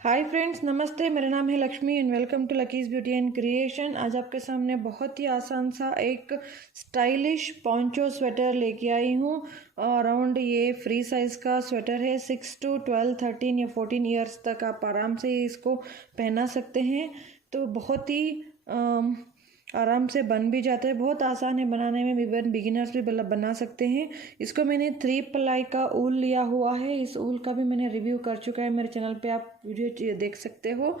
Hi friends, नमस्ते। मेरा नाम है Lakshmi and welcome to Lucky's beauty and creation. आज आपके सामने बहुत ही आसान सा एक स्टाइलिश पॉन्चो स्वेटर लेके आई हूँ। अराउंड ये फ्री साइज़ का स्वेटर है। 6 to 12, 13 या 14 ईयर्स तक आप आराम से इसको पहना सकते हैं। तो बहुत ही आराम से बन भी जाता है। बहुत आसान है बनाने में, इवन बिगिनर्स भी बना सकते हैं। इसको मैंने 3 प्लाई का ऊल लिया हुआ है। इस ऊल का भी मैंने रिव्यू कर चुका है मेरे चैनल पे, आप वीडियो देख सकते हो।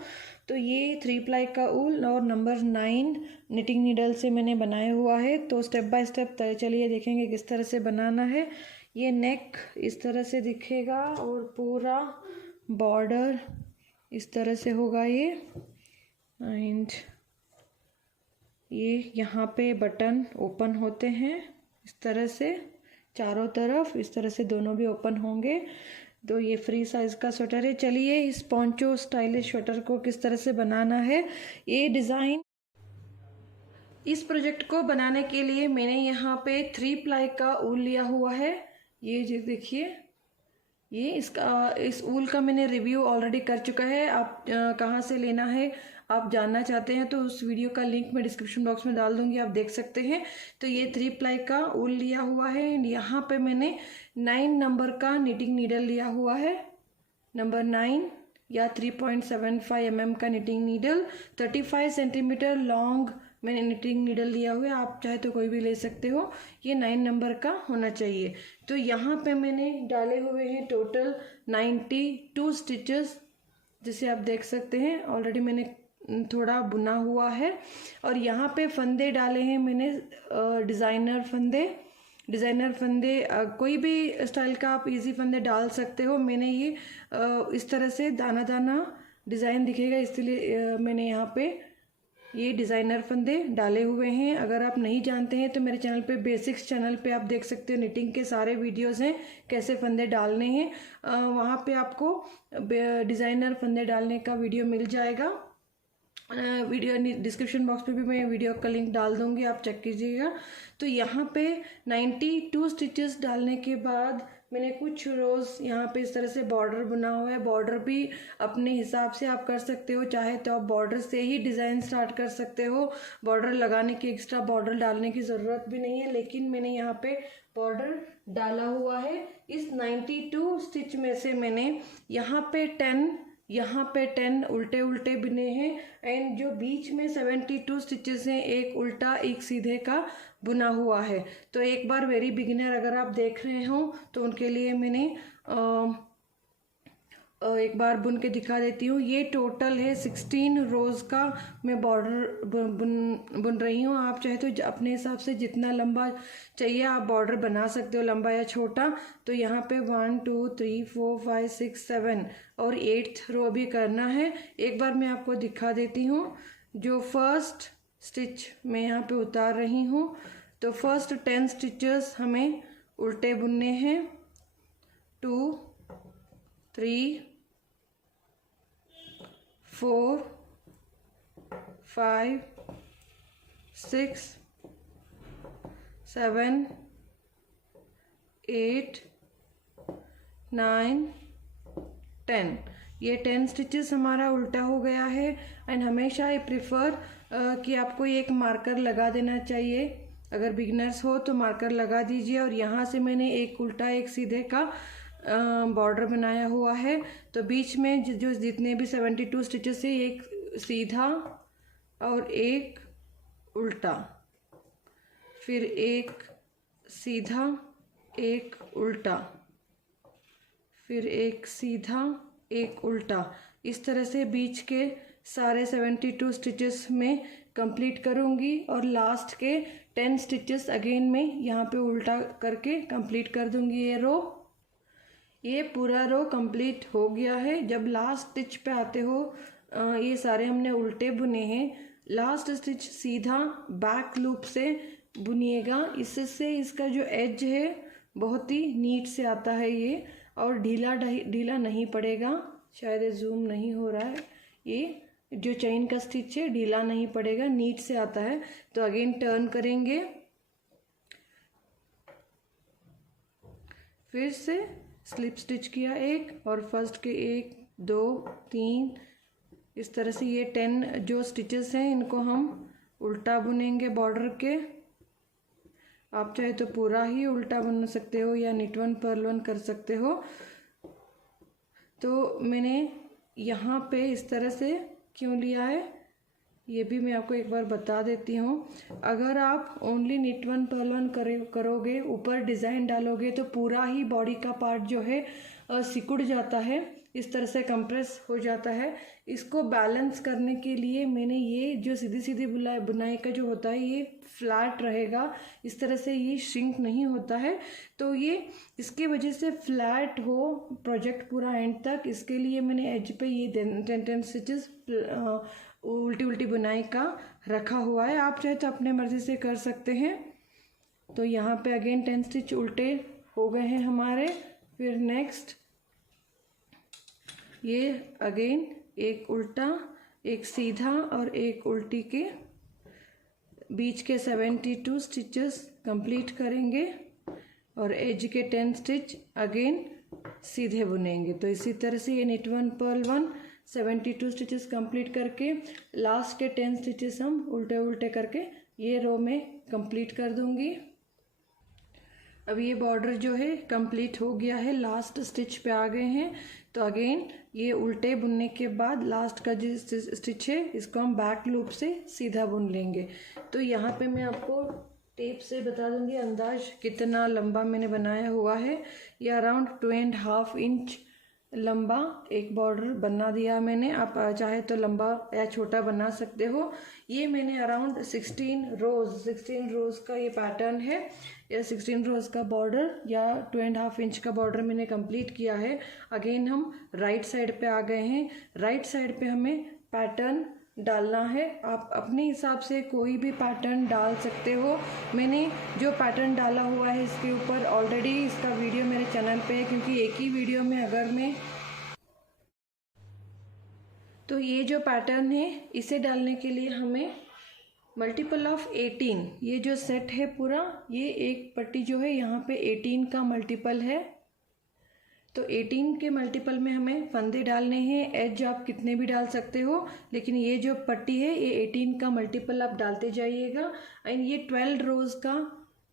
तो ये 3 प्लाई का ऊल और नंबर 9 निटिंग नीडल से मैंने बनाया हुआ है। तो स्टेप बाय स्टेप चलिए देखेंगे किस तरह से बनाना है। ये नेक इस तरह से दिखेगा और पूरा बॉर्डर इस तरह से होगा ये। एंड ये यहाँ पे बटन ओपन होते हैं इस तरह से, चारों तरफ इस तरह से दोनों भी ओपन होंगे। तो ये फ्री साइज का स्वेटर है। चलिए इस पॉन्चो स्टाइलिश स्वेटर को किस तरह से बनाना है। ये डिज़ाइन, इस प्रोजेक्ट को बनाने के लिए मैंने यहाँ पे 3 प्लाई का ऊल लिया हुआ है। ये जो देखिए, ये इस ऊल का मैंने रिव्यू ऑलरेडी कर चुका है। आप कहाँ से लेना है आप जानना चाहते हैं तो उस वीडियो का लिंक मैं डिस्क्रिप्शन बॉक्स में डाल दूंगी, आप देख सकते हैं। तो ये 3 प्लाई का ऊल लिया हुआ है। यहाँ पे मैंने 9 नंबर का निटिंग नीडल लिया हुआ है, नंबर 9 या 3.75 mm का निटिंग नीडल। 35 सेंटीमीटर लॉन्ग मैंने निटिंग नीडल लिया हुआ है, आप चाहे तो कोई भी ले सकते हो। ये 9 नंबर का होना चाहिए। तो यहाँ पे मैंने डाले हुए हैं टोटल 92 स्टिचेस, जिसे आप देख सकते हैं ऑलरेडी मैंने थोड़ा बुना हुआ है। और यहाँ पे फंदे डाले हैं मैंने, डिज़ाइनर फंदे कोई भी स्टाइल का आप इजी फंदे डाल सकते हो। मैंने ये इस तरह से दाना दाना डिज़ाइन दिखेगा, इसलिए मैंने यहाँ पे ये डिज़ाइनर फंदे डाले हुए हैं। अगर आप नहीं जानते हैं तो मेरे चैनल पे बेसिक्स चैनल पे आप देख सकते हो, निटिंग के सारे वीडियोस हैं कैसे फंदे डालने हैं। वहाँ पे आपको डिज़ाइनर फंदे डालने का वीडियो मिल जाएगा। वीडियो डिस्क्रिप्शन बॉक्स पे भी मैं वीडियो का लिंक डाल दूंगी, आप चेक कीजिएगा। तो यहाँ पे 92 स्टिचेस डालने के बाद मैंने कुछ रोज़ यहाँ पे इस तरह से बॉर्डर बना हुआ है। बॉर्डर भी अपने हिसाब से आप कर सकते हो, चाहे तो आप बॉर्डर से ही डिज़ाइन स्टार्ट कर सकते हो। बॉर्डर लगाने की, एक्स्ट्रा बॉर्डर डालने की ज़रूरत भी नहीं है, लेकिन मैंने यहाँ पे बॉर्डर डाला हुआ है। इस 92 स्टिच में से मैंने यहाँ पे 10 उल्टे उल्टे बुने हैं। एंड जो बीच में 72 स्टिचेस हैं, एक उल्टा एक सीधे का बुना हुआ है। तो एक बार वेरी बिगिनर अगर आप देख रहे हो तो उनके लिए मैंने एक बार बुन के दिखा देती हूँ। ये टोटल है 16 रोज़ का मैं बॉर्डर बुन रही हूँ। आप चाहे तो अपने हिसाब से जितना लंबा चाहिए आप बॉर्डर बना सकते हो, लंबा या छोटा। तो यहाँ पे 1 2 3 4 5 6 7 और 8th रो भी करना है। एक बार मैं आपको दिखा देती हूँ। जो फर्स्ट स्टिच मैं यहाँ पे उतार रही हूँ, तो फर्स्ट 10 स्टिचेस हमें उल्टे बुनने हैं। 2 3 4 5 6 7 8 9 10। ये 10 स्टिचेस हमारा उल्टा हो गया है। एंड हमेशा आई प्रिफर कि आपको एक मार्कर लगा देना चाहिए। अगर बिगिनर्स हो तो मार्कर लगा दीजिए। और यहाँ से मैंने एक उल्टा एक सीधे का बॉर्डर बनाया हुआ है। तो बीच में जो जितने भी 72 स्टिचेस है, एक सीधा और एक उल्टा, फिर एक सीधा एक उल्टा, फिर एक सीधा एक उल्टा, इस तरह से बीच के सारे 72 स्टिचेस में कंप्लीट करूँगी। और लास्ट के 10 स्टिचेस अगेन मैं यहाँ पे उल्टा करके कंप्लीट कर दूँगी। ये पूरा रो कंप्लीट हो गया है। जब लास्ट स्टिच पे आते हो, ये सारे हमने उल्टे बुने हैं। लास्ट स्टिच सीधा बैक लूप से बुनिएगा, इससे इसका जो एज है बहुत ही नीट से आता है ये, और ढीला नहीं पड़ेगा। शायद जूम नहीं हो रहा है, ये जो चेन का स्टिच है ढीला नहीं पड़ेगा, नीट से आता है। तो अगेन टर्न करेंगे, फिर से स्लिप स्टिच किया एक, और फर्स्ट के एक 2 3, इस तरह से ये 10 जो स्टिचेस हैं इनको हम उल्टा बुनेंगे बॉर्डर के। आप चाहे तो पूरा ही उल्टा बुन सकते हो या knit 1 purl 1 कर सकते हो। तो मैंने यहाँ पे इस तरह से क्यों लिया है ये भी मैं आपको एक बार बता देती हूँ। अगर आप ओनली knit 1 purl 1 करोगे, ऊपर डिज़ाइन डालोगे तो पूरा ही बॉडी का पार्ट जो है सिकुड़ जाता है, इस तरह से कंप्रेस हो जाता है। इसको बैलेंस करने के लिए मैंने ये जो सीधी सीधी बुनाई का जो होता है ये फ्लैट रहेगा, इस तरह से ये श्रिंक नहीं होता है। तो ये इसके वजह से फ्लैट हो प्रोजेक्ट पूरा एंड तक, इसके लिए मैंने एज पे ये 10 स्टिचेस उल्टी उल्टी बुनाई का रखा हुआ है। आप चाहे तो अपने मर्जी से कर सकते हैं। तो यहाँ पे अगेन 10 स्टिच उल्टे हो गए हैं हमारे। फिर नेक्स्ट ये अगेन एक उल्टा, एक सीधा और एक उल्टी के बीच के 72 स्टिचेस कंप्लीट करेंगे और एज के 10 स्टिच अगेन सीधे बुनेंगे। तो इसी तरह से ये knit 1 purl 1 72 स्टिचेस कंप्लीट करके लास्ट के 10 स्टिचेस हम उल्टे उल्टे करके ये रो में कंप्लीट कर दूंगी। अब ये बॉर्डर जो है कंप्लीट हो गया है, लास्ट स्टिच पे आ गए हैं। तो अगेन ये उल्टे बुनने के बाद लास्ट का जो स्टिच है इसको हम बैक लूप से सीधा बुन लेंगे। तो यहाँ पे मैं आपको टेप से बता दूंगी अंदाज कितना लंबा मैंने बनाया हुआ है। ये अराउंड 2.5 इंच लंबा एक बॉर्डर बना दिया मैंने। आप चाहे तो लंबा या छोटा बना सकते हो। ये मैंने अराउंड 16 रोज का ये पैटर्न है, या 16 रोज का बॉर्डर या 2.5 इंच का बॉर्डर मैंने कंप्लीट किया है। अगेन हम राइट साइड पे आ गए हैं। राइट साइड पे हमें पैटर्न डालना है। आप अपने हिसाब से कोई भी पैटर्न डाल सकते हो। मैंने जो पैटर्न डाला हुआ है इसके ऊपर ऑलरेडी इसका वीडियो मेरे चैनल पे है, क्योंकि एक ही वीडियो में अगर मैं तो ये जो पैटर्न है इसे डालने के लिए हमें मल्टीपल ऑफ 18, ये जो सेट है पूरा, ये एक पट्टी जो है यहाँ पे 18 का मल्टीपल है। तो 18 के मल्टीपल में हमें फंदे डालने हैं। एज आप कितने भी डाल सकते हो, लेकिन ये जो पट्टी है ये 18 का मल्टीपल आप डालते जाइएगा। एंड ये 12 रोज का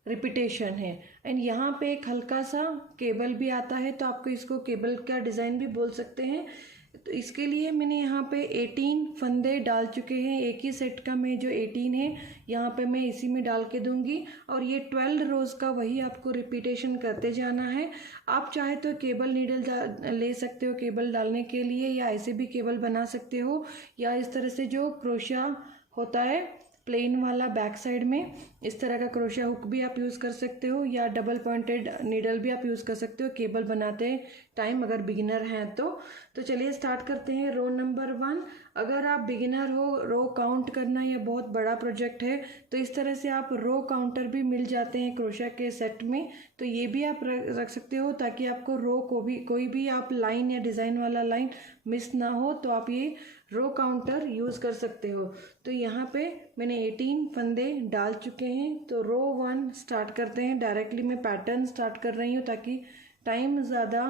रिपीटेशन है। एंड यहाँ पे एक हल्का सा केबल भी आता है, तो आपको इसको केबल का डिज़ाइन भी बोल सकते हैं। तो इसके लिए मैंने यहाँ पे 18 फंदे डाल चुके हैं। एक ही सेट का मैं जो 18 है यहाँ पे मैं इसी में डाल के दूंगी, और ये 12 रोज का वही आपको रिपीटेशन करते जाना है। आप चाहे तो केबल नीडल ले सकते हो केबल डालने के लिए, या ऐसे भी केबल बना सकते हो, या इस तरह से जो क्रोशिया होता है प्लेन वाला बैक साइड में, इस तरह का क्रोशिया हुक भी आप यूज़ कर सकते हो, या डबल पॉइंटेड नीडल भी आप यूज़ कर सकते हो केबल बनाते टाइम, अगर बिगिनर हैं तो चलिए स्टार्ट करते हैं रो नंबर 1। अगर आप बिगिनर हो, रो काउंट करना ये बहुत बड़ा प्रोजेक्ट है, तो इस तरह से आप रो काउंटर भी मिल जाते हैं क्रोशिया के सेट में, तो ये भी आप रख सकते हो, ताकि आपको रो को भी कोई भी आप लाइन या डिज़ाइन वाला लाइन मिस ना हो, तो आप ये रो काउंटर यूज़ कर सकते हो। तो यहाँ पे मैंने 18 फंदे डाल चुके हैं। तो रो 1 स्टार्ट करते हैं। डायरेक्टली मैं पैटर्न स्टार्ट कर रही हूँ ताकि टाइम ज़्यादा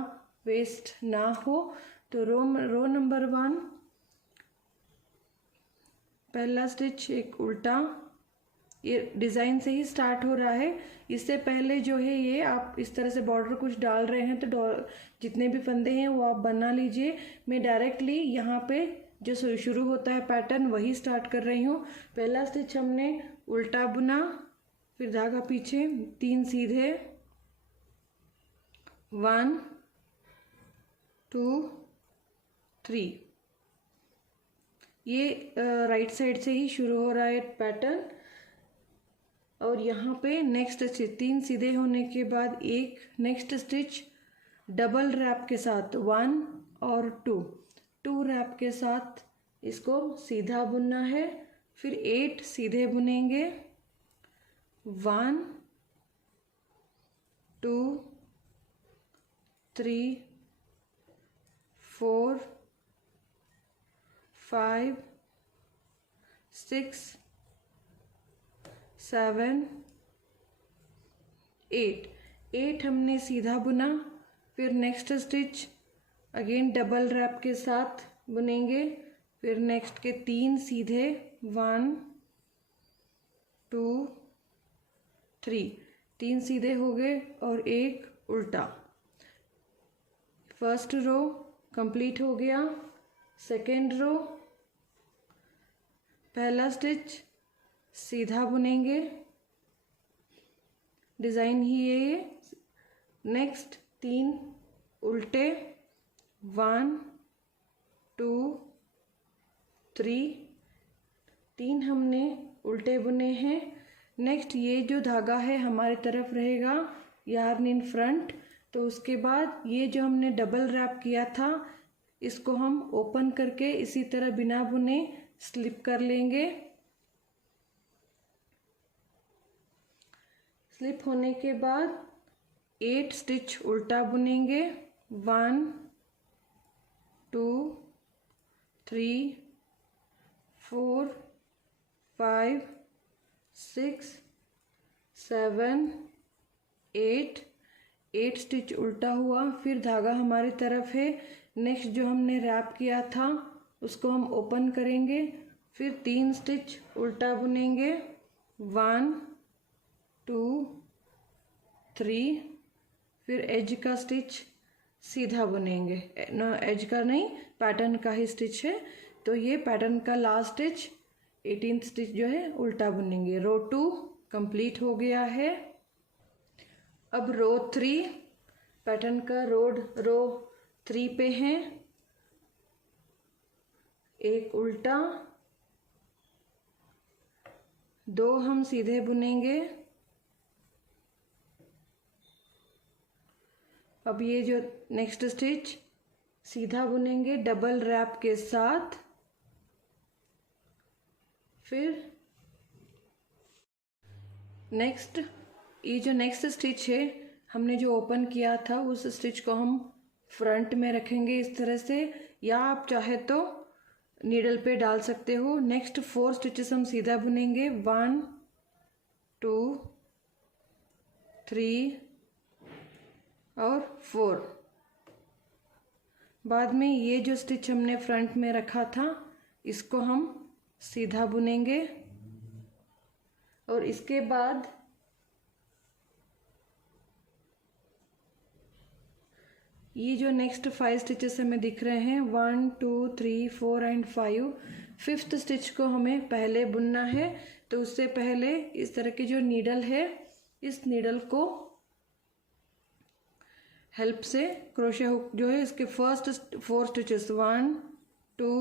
वेस्ट ना हो। तो रो नंबर 1, पहला स्टिच एक उल्टा, ये डिज़ाइन से ही स्टार्ट हो रहा है। इससे पहले जो है ये आप इस तरह से बॉर्डर कुछ डाल रहे हैं तो जितने भी फंदे हैं वो आप बना लीजिए। मैं डायरेक्टली यहाँ पे जो शुरू होता है पैटर्न वही स्टार्ट कर रही हूँ। पहला स्टिच हमने उल्टा बुना, फिर धागा पीछे, 3 सीधे, 1 2 3। ये राइट साइड से ही शुरू हो रहा है पैटर्न। और यहाँ पे नेक्स्ट स्टिच 3 सीधे होने के बाद एक नेक्स्ट स्टिच डबल रैप के साथ 1 और 2 रैप के साथ इसको सीधा बुनना है। फिर 8 सीधे बुनेंगे, 1 2 3 4 5 6 7 8 हमने सीधा बुना। फिर next stitch again double wrap के साथ बुनेंगे। फिर नेक्स्ट के 3 सीधे, 1 2 3, 3 सीधे हो गए और एक उल्टा। फर्स्ट रो कंप्लीट हो गया। सेकेंड रो पहला स्टिच सीधा बुनेंगे, डिज़ाइन ही है ये। नेक्स्ट 3 उल्टे, 1 2 3, 3 हमने उल्टे बुने हैं। नेक्स्ट ये जो धागा है हमारी तरफ रहेगा, यार्न इन फ्रंट। तो उसके बाद ये जो हमने डबल रैप किया था इसको हम ओपन करके इसी तरह बिना बुने स्लिप कर लेंगे। स्लिप होने के बाद 8 स्टिच उल्टा बुनेंगे, 1 2 3 4 5 6 7 8, 8 स्टिच उल्टा हुआ। फिर धागा हमारी तरफ है। नेक्स्ट जो हमने रैप किया था उसको हम ओपन करेंगे। फिर 3 स्टिच उल्टा बुनेंगे, 1 2 3। फिर एज का स्टिच सीधा बुनेंगे, एज का नहीं पैटर्न का ही स्टिच है। तो ये पैटर्न का लास्ट स्टिच 18th स्टिच जो है उल्टा बुनेंगे। रो 2 कंप्लीट हो गया है। अब रो 3 पैटर्न का रो 3 पे हैं, एक उल्टा, 2 हम सीधे बुनेंगे। अब ये जो नेक्स्ट स्टिच सीधा बुनेंगे डबल रैप के साथ। फिर नेक्स्ट ये जो नेक्स्ट स्टिच है हमने जो ओपन किया था उस स्टिच को हम फ्रंट में रखेंगे इस तरह से, या आप चाहे तो नीडल पे डाल सकते हो। नेक्स्ट 4 स्टिचेस हम सीधा बुनेंगे, 1 2 3 और 4। बाद में ये जो स्टिच हमने फ्रंट में रखा था इसको हम सीधा बुनेंगे। और इसके बाद ये जो नेक्स्ट 5 स्टिचेस हमें दिख रहे हैं, 1 2 3 4 एंड 5, 5th स्टिच को हमें पहले बुनना है। तो उससे पहले इस तरह की जो नीडल है इस नीडल को हेल्प से क्रोशे हुक जो है इसके फर्स्ट 4 स्टिचेस 1 2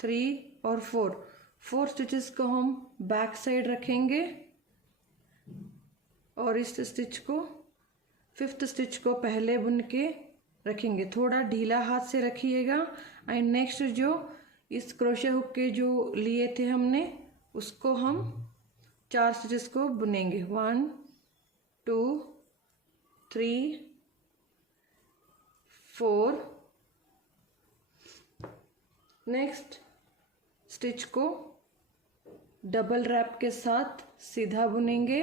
3 और 4 स्टिचेस को हम बैक साइड रखेंगे और इस स्टिच को 5th स्टिच को पहले बुन के रखेंगे। थोड़ा ढीला हाथ से रखिएगा। एंड नेक्स्ट जो इस क्रोशे हुक के जो लिए थे हमने उसको हम 4 स्टिचेस को बुनेंगे, 1 2 3 4। नेक्स्ट स्टिच को डबल रैप के साथ सीधा बुनेंगे।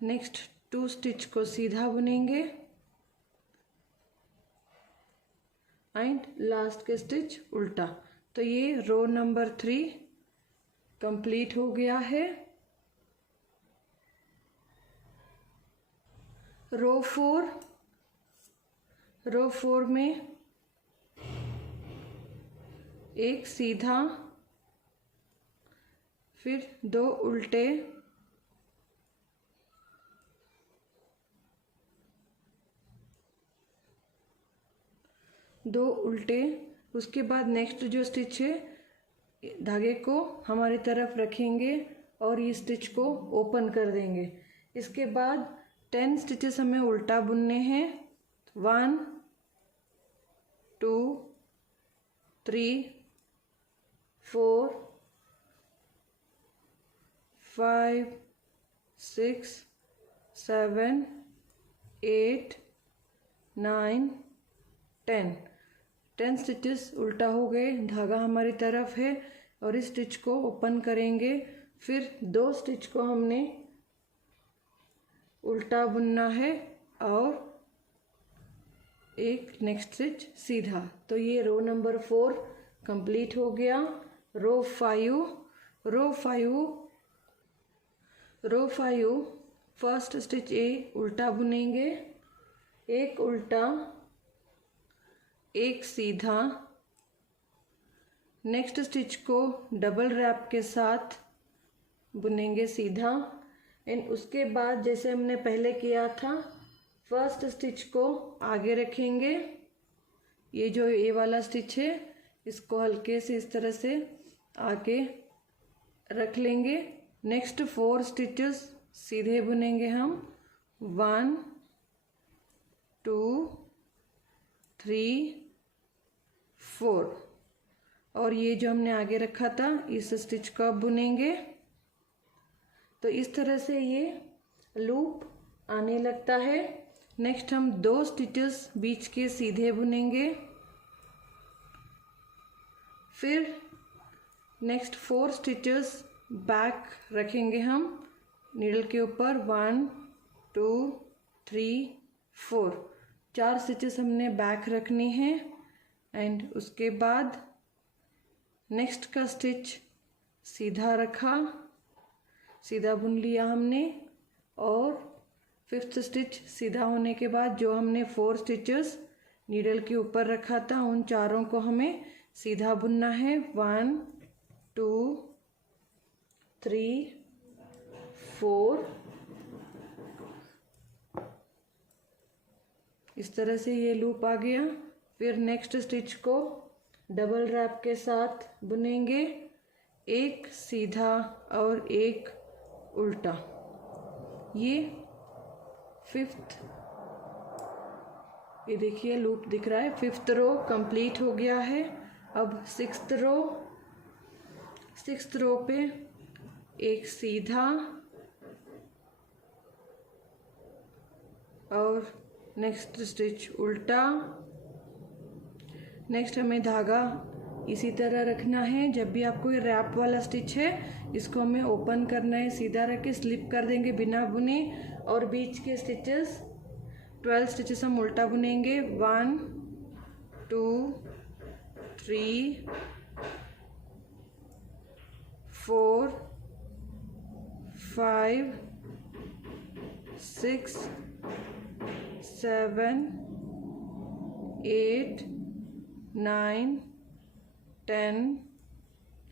नेक्स्ट 2 स्टिच को सीधा बुनेंगे एंड लास्ट के स्टिच उल्टा। तो ये रो नंबर 3 कंप्लीट हो गया है। रो 4 में एक सीधा, फिर 2 उल्टे, उसके बाद नेक्स्ट जो स्टिच है धागे को हमारी तरफ रखेंगे और ये स्टिच को ओपन कर देंगे। इसके बाद 10 स्टिचेस हमें उल्टा बुनने हैं, 1 2 3 4 5 6 7 8 9 10 स्टिचेस उल्टा हो गए। धागा हमारी तरफ है और इस स्टिच को ओपन करेंगे। फिर 2 स्टिच को हमने उल्टा बुनना है और एक नेक्स्ट स्टिच सीधा। तो ये रो नंबर 4 कंप्लीट हो गया। रो 5 फर्स्ट स्टिच ए उल्टा बुनेंगे, एक उल्टा एक सीधा, नेक्स्ट स्टिच को डबल रैप के साथ बुनेंगे सीधा। एंड उसके बाद जैसे हमने पहले किया था, फर्स्ट स्टिच को आगे रखेंगे, ये जो ए वाला स्टिच है इसको हल्के से इस तरह से आगे रख लेंगे। नेक्स्ट 4 स्टिचेस सीधे बुनेंगे हम, 1 2 3 4। और ये जो हमने आगे रखा था इस स्टिच को अब बुनेंगे। तो इस तरह से ये लूप आने लगता है। नेक्स्ट हम 2 स्टिचेस बीच के सीधे बुनेंगे, फिर नेक्स्ट 4 स्टिचेस बैक रखेंगे हम नीडल के ऊपर, 1 2 3 4, 4 स्टिचेस हमने बैक रखनी है। एंड उसके बाद नेक्स्ट का स्टिच सीधा रखा, सीधा बुन लिया हमने। और 5th स्टिच सीधा होने के बाद जो हमने 4 स्टिचेस नीडल के ऊपर रखा था उन चारों को हमें सीधा बुनना है, 1 2 3 4। इस तरह से ये लूप आ गया। फिर नेक्स्ट स्टिच को डबल रैप के साथ बुनेंगे, एक सीधा और एक उल्टा। ये 5th, ये देखिए लूप दिख रहा है। 5th रो कंप्लीट हो गया है। अब 6th रो पे एक सीधा और नेक्स्ट स्टिच उल्टा। नेक्स्ट हमें धागा इसी तरह रखना है। जब भी आपको ये रैप वाला स्टिच है इसको हमें ओपन करना है, सीधा रख के स्लिप कर देंगे बिना बुने। और बीच के स्टिचेस 12 स्टिचेस हम उल्टा बुनेंगे, 1 2 3 4 5 6 7 8 9 10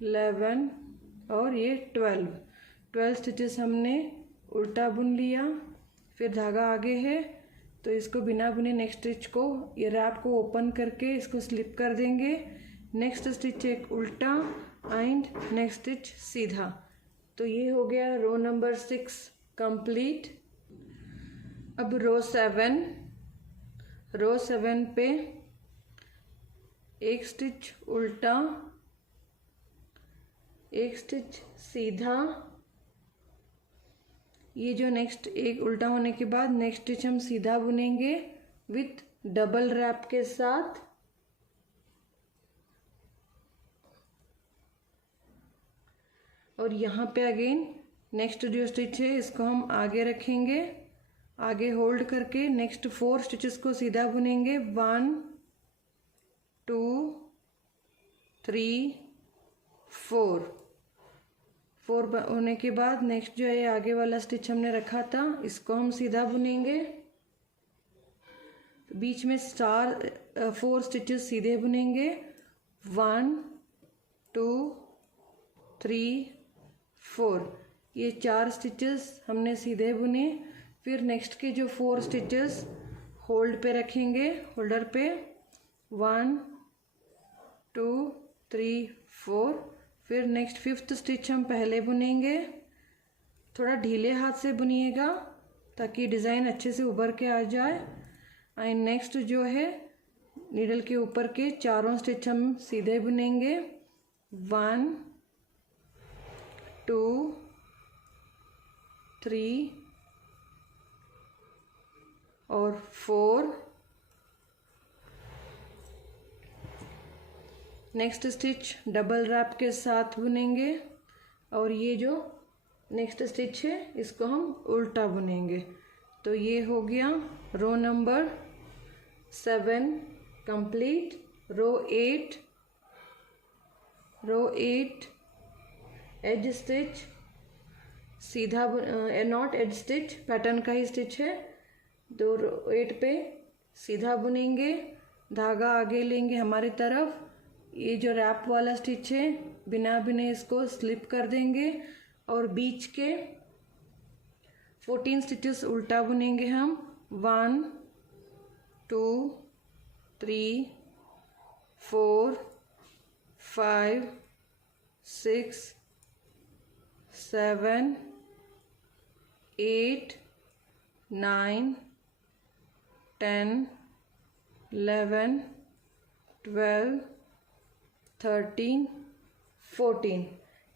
11 और ये 12 स्टिचेस हमने उल्टा बुन लिया। फिर धागा आगे है तो इसको बिना बुने नेक्स्ट स्टिच को, ये रैप को ओपन करके इसको स्लिप कर देंगे। नेक्स्ट स्टिच एक उल्टा एंड नेक्स्ट स्टिच सीधा। तो ये हो गया रो नंबर 6 कंप्लीट। अब रो 7 पे एक स्टिच उल्टा, एक स्टिच सीधा। ये जो नेक्स्ट एक उल्टा होने के बाद नेक्स्ट स्टिच हम सीधा बुनेंगे विथ डबल रैप के साथ। और यहाँ पे अगेन नेक्स्ट जो स्टिच है इसको हम आगे रखेंगे, आगे होल्ड करके नेक्स्ट 4 स्टिचेस को सीधा बुनेंगे, 1 2 3 4 होने के बाद नेक्स्ट जो है आगे वाला स्टिच हमने रखा था इसको हम सीधा बुनेंगे। बीच में 4 स्टिचेस सीधे बुनेंगे, 1 2 3 4। ये 4 स्टिचेस हमने सीधे बुने। फिर नेक्स्ट के जो 4 स्टिचेस होल्ड पे रखेंगे, होल्डर पे, 1 2 3 4। फिर नेक्स्ट 5th स्टिच हम पहले बुनेंगे, थोड़ा ढीले हाथ से बुनिएगा ताकि डिज़ाइन अच्छे से उभर के आ जाए। एंड नेक्स्ट जो है नीडल के ऊपर के चारों स्टिच हम सीधे बुनेंगे, 1 2 3 और 4। नेक्स्ट स्टिच डबल रैप के साथ बुनेंगे और ये जो नेक्स्ट स्टिच है इसको हम उल्टा बुनेंगे। तो ये हो गया रो नंबर 7 कंप्लीट। रो 8 एज स्टिच, सीधा नॉट एज स्टिच, पैटर्न का ही स्टिच है। तो रो 8 पे सीधा बुनेंगे, धागा आगे लेंगे हमारी तरफ। ये जो रैप वाला स्टिच है बिना बुने इसको स्लिप कर देंगे और बीच के 14 स्टिचेस उल्टा बुनेंगे हम। 1 2 3 4 5 6 7 8 9 10 11 12 13 14।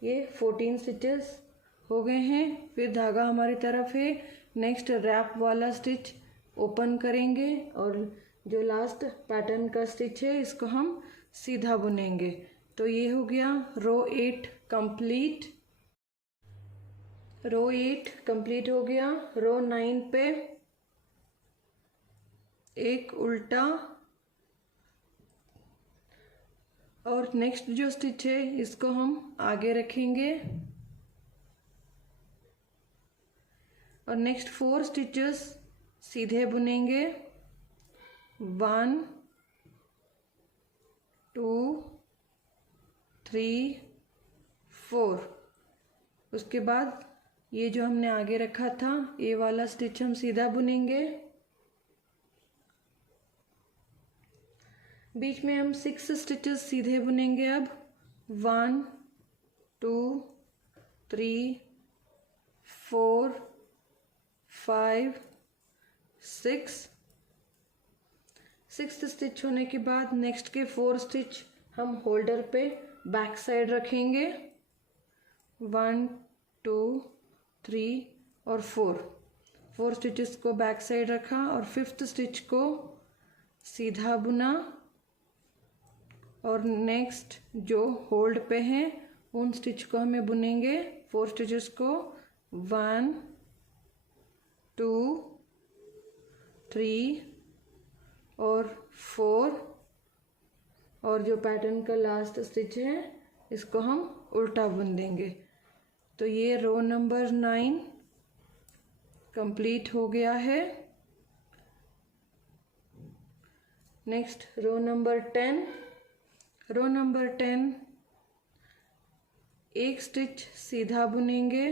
ये 14 स्टिचेस हो गए हैं। फिर धागा हमारी तरफ है। नेक्स्ट रैप वाला स्टिच ओपन करेंगे और जो लास्ट पैटर्न का स्टिच है इसको हम सीधा बुनेंगे। तो ये हो गया रो 8 कंप्लीट। रो 8 कंप्लीट हो गया। रो 9 पे एक उल्टा और नेक्स्ट जो स्टिच है इसको हम आगे रखेंगे और नेक्स्ट 4 स्टिचेस सीधे बुनेंगे। 1 2 3 4। उसके बाद ये जो हमने आगे रखा था ये वाला स्टिच हम सीधा बुनेंगे। बीच में हम 6 स्टिचेस सीधे बुनेंगे। अब 1 2 3 4 5 6। 6th स्टिच होने के बाद नेक्स्ट के 4 स्टिच हम होल्डर पे बैक साइड रखेंगे। 1 2 3 और 4 स्टिचेस को बैक साइड रखा और 5th स्टिच को सीधा बुना और नेक्स्ट जो होल्ड पे हैं उन स्टिच को हमें बुनेंगे। 4 स्टिचेस को 1 2 3 और 4 और जो पैटर्न का लास्ट स्टिच है इसको हम उल्टा बुन देंगे। तो ये रो नंबर 9 कंप्लीट हो गया है। Next row number 10। Row number 10 एक स्टिच सीधा बुनेंगे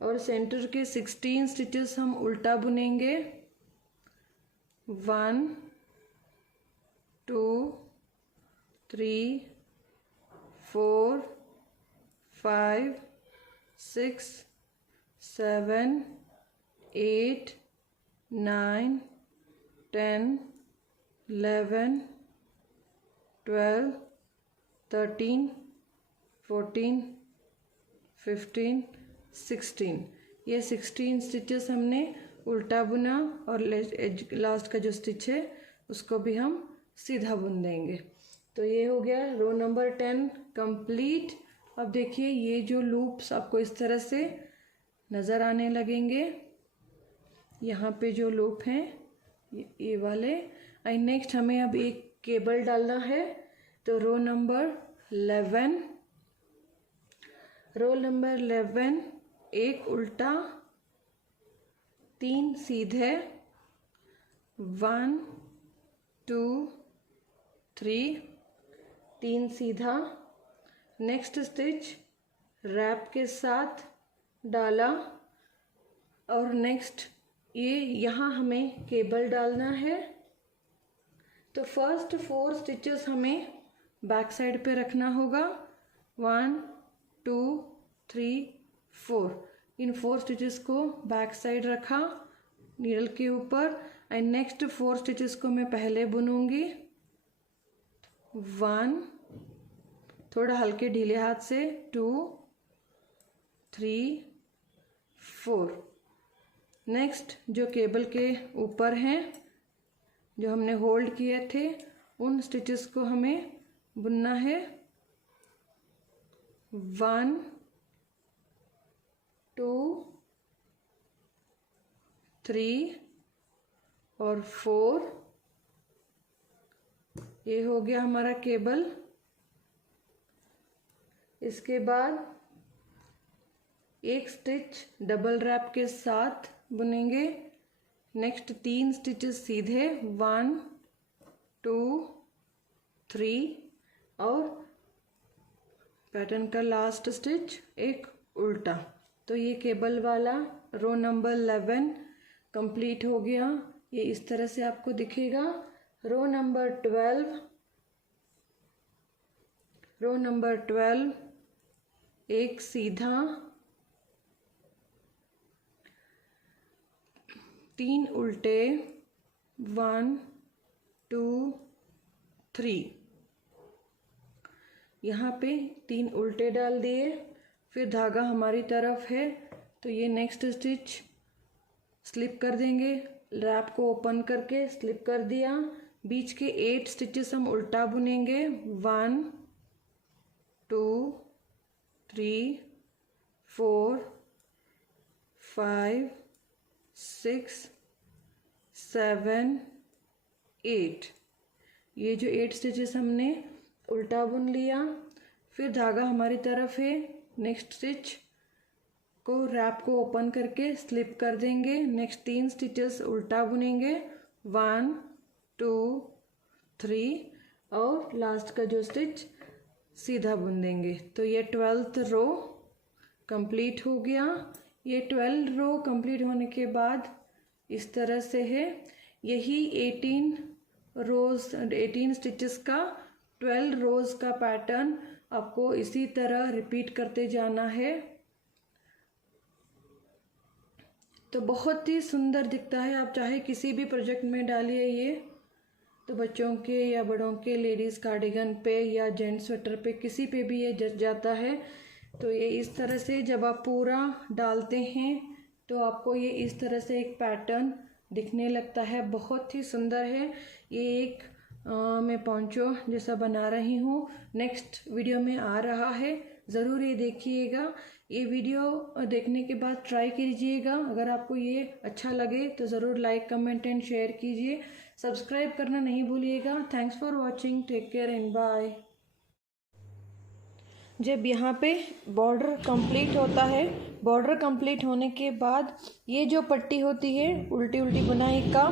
और सेंटर के 16 स्टिचेस हम उल्टा बुनेंगे। 1 2 3 4 5 6 7 8 9 10 11 12 13 14 15 16। ये 16 स्टिचेस हमने उल्टा बुना और लास्ट का जो स्टिच है उसको भी हम सीधा बुन देंगे। तो ये हो गया रो नंबर 10 कंप्लीट। अब देखिए ये जो लूप्स आपको इस तरह से नज़र आने लगेंगे। यहाँ पे जो लूप हैं ये वाले। एंड नेक्स्ट हमें अब एक केबल डालना है। तो रो नंबर 11 एक उल्टा 3 सीधे 1 2 3 3 सीधा। नेक्स्ट स्टिच रैप के साथ डाला और नेक्स्ट ये यहाँ हमें केबल डालना है। तो फर्स्ट 4 स्टिचेस हमें बैक साइड पे रखना होगा। 1 2 3 4। इन 4 स्टिचेस को बैक साइड रखा नीडल के ऊपर एंड नेक्स्ट 4 स्टिचेस को मैं पहले बुनूंगी। 1 थोड़ा हल्के ढीले हाथ से 2 3 4। नेक्स्ट जो केबल के ऊपर हैं जो हमने होल्ड किए थे उन स्टिचेस को हमें बुनना है। 1 2 3 और 4। ये हो गया हमारा केबल। इसके बाद एक स्टिच डबल रैप के साथ बुनेंगे। नेक्स्ट 3 स्टिचेस सीधे 1 2 3 और पैटर्न का लास्ट स्टिच एक उल्टा। तो ये केबल वाला रो नंबर 11 कंप्लीट हो गया। ये इस तरह से आपको दिखेगा। रो नंबर 12 एक सीधा 3 उल्टे 1 2 3। यहाँ पे 3 उल्टे डाल दिए, फिर धागा हमारी तरफ है तो ये नेक्स्ट स्टिच स्लिप कर देंगे। रैप को ओपन करके स्लिप कर दिया। बीच के 8 स्टिचेस हम उल्टा बुनेंगे। 1 2 3 4 5 6 7 8। ये जो 8 स्टिचेस हमने उल्टा बुन लिया, फिर धागा हमारी तरफ है। नेक्स्ट स्टिच को रैप को ओपन करके स्लिप कर देंगे। नेक्स्ट 3 स्टिचेस उल्टा बुनेंगे। 1 2 3 और लास्ट का जो स्टिच सीधा बुन देंगे। तो ये 12th रो कंप्लीट हो गया। ये 12 रो कंप्लीट होने के बाद इस तरह से है। यही 18 स्टिचेस का 12 रोज का पैटर्न आपको इसी तरह रिपीट करते जाना है। तो बहुत ही सुंदर दिखता है। आप चाहे किसी भी प्रोजेक्ट में डालिए ये, तो बच्चों के या बड़ों के लेडीज़ कार्डिगन पे या जेंट्स स्वेटर पे किसी पे भी ये जच जाता है। तो ये इस तरह से जब आप पूरा डालते हैं तो आपको ये इस तरह से एक पैटर्न दिखने लगता है। बहुत ही सुंदर है। ये एक मैं पोंचो जैसा बना रही हूँ। नेक्स्ट वीडियो में आ रहा है, ज़रूर ये देखिएगा। ये वीडियो देखने के बाद ट्राई कीजिएगा। अगर आपको ये अच्छा लगे तो ज़रूर लाइक कमेंट एंड शेयर कीजिए। सब्सक्राइब करना नहीं भूलिएगा। Thanks for watching. Take care and bye. जब यहाँ पे बॉर्डर कंप्लीट होता है, बॉर्डर कंप्लीट होने के बाद ये जो पट्टी होती है उल्टी उल्टी बुनाई का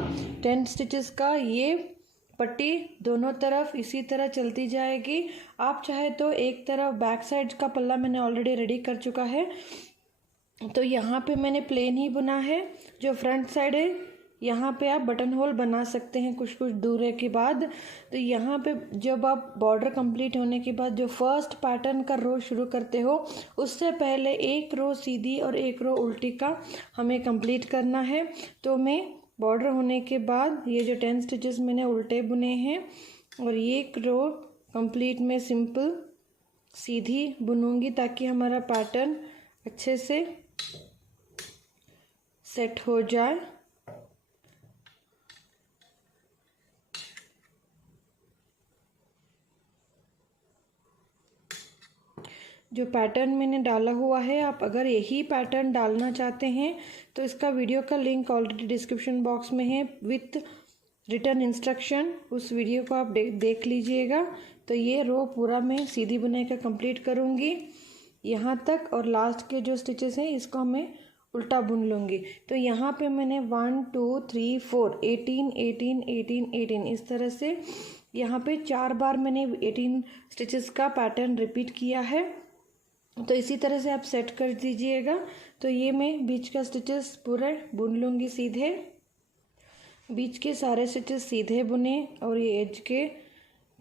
10 स्टिचेस का, ये पट्टी दोनों तरफ इसी तरह चलती जाएगी। आप चाहे तो एक तरफ बैक साइड का पल्ला मैंने ऑलरेडी रेडी कर चुका है, तो यहाँ पे मैंने प्लेन ही बुना है। जो फ्रंट साइड है यहाँ पे आप बटन होल बना सकते हैं कुछ कुछ दूर के बाद। तो यहाँ पे जब आप बॉर्डर कंप्लीट होने के बाद जो फर्स्ट पैटर्न का रो शुरू करते हो, उससे पहले एक रो सीधी और एक रो उल्टी का हमें कंप्लीट करना है। तो मैं बॉर्डर होने के बाद ये जो 10 स्टिचेस मैंने उल्टे बुने हैं और ये एक रो कंप्लीट में सिंपल सीधी बुनूंगी ताकि हमारा पैटर्न अच्छे से सेट हो जाए। जो पैटर्न मैंने डाला हुआ है, आप अगर यही पैटर्न डालना चाहते हैं तो इसका वीडियो का लिंक ऑलरेडी डिस्क्रिप्शन बॉक्स में है विथ रिटर्न इंस्ट्रक्शन। उस वीडियो को आप देख लीजिएगा। तो ये रो पूरा मैं सीधी बुनाई का कंप्लीट करूँगी यहाँ तक, और लास्ट के जो स्टिचेस हैं इसको मैं उल्टा बुन लूँगी। तो यहाँ पे मैंने 1 2 3 4 18 18 18 18 इस तरह से यहाँ पे 4 बार मैंने 18 स्टिचेस का पैटर्न रिपीट किया है। तो इसी तरह से आप सेट कर दीजिएगा। तो ये मैं बीच का स्टिचेस पूरे बुन लूँगी सीधे। बीच के सारे स्टिचेस सीधे बुने और ये एज के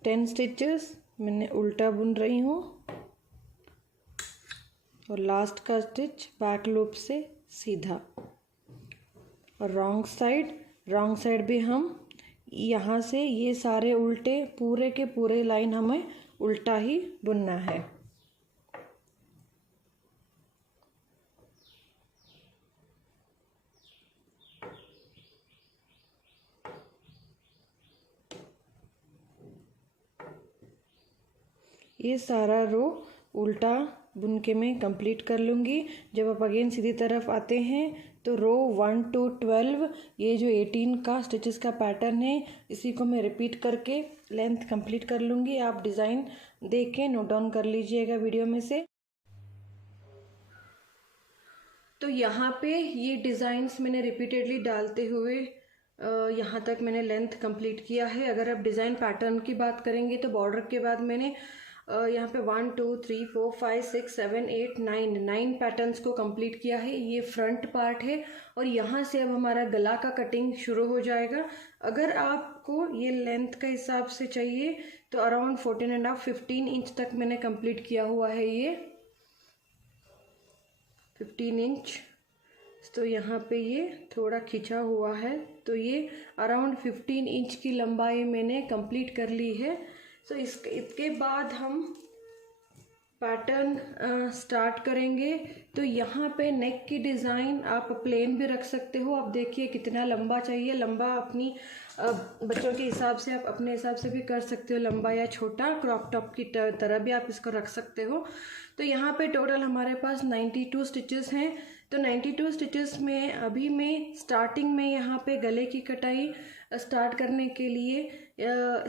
10 स्टिचेस मैंने उल्टा बुन रही हूँ और लास्ट का स्टिच बैक लूप से सीधा। और रॉन्ग साइड भी हम यहाँ से ये सारे उल्टे पूरे के पूरे लाइन हमें उल्टा ही बुनना है। ये सारा रो उल्टा बुन के मैं कंप्लीट कर लूँगी। जब आप अगेन सीधी तरफ आते हैं तो रो 1 to 12 ये जो 18 का स्टिचेस का पैटर्न है इसी को मैं रिपीट करके लेंथ कंप्लीट कर लूँगी। आप डिज़ाइन देख के नोट डाउन कर लीजिएगा वीडियो में से। तो यहाँ पे ये डिज़ाइंस मैंने रिपीटेडली डालते हुए यहाँ तक मैंने लेंथ कंप्लीट किया है। अगर आप डिज़ाइन पैटर्न की बात करेंगे तो बॉर्डर के बाद मैंने यहाँ पे 1 2 3 4 5 6 7 8 9 पैटर्न्स को कंप्लीट किया है। ये फ्रंट पार्ट है और यहाँ से अब हमारा गला का कटिंग शुरू हो जाएगा। अगर आपको ये लेंथ का हिसाब से चाहिए तो अराउंड 14.5 15 इंच तक मैंने कंप्लीट किया हुआ है। ये 15 इंच, तो यहाँ पे ये थोड़ा खिंचा हुआ है, तो ये अराउंड 15 इंच की लंबाई मैंने कंप्लीट कर ली है। सो इसके बाद हम पैटर्न स्टार्ट करेंगे। तो यहाँ पे नेक की डिज़ाइन आप प्लेन भी रख सकते हो। आप देखिए कितना लंबा चाहिए, लंबा अपनी बच्चों के हिसाब से आप अपने हिसाब से भी कर सकते हो, लंबा या छोटा क्रॉप टॉप की तरह भी आप इसको रख सकते हो। तो यहाँ पे टोटल हमारे पास 92 स्टिचेस हैं। तो 92 स्टिचेस में अभी मैं स्टार्टिंग में यहाँ पे गले की कटाई स्टार्ट करने के लिए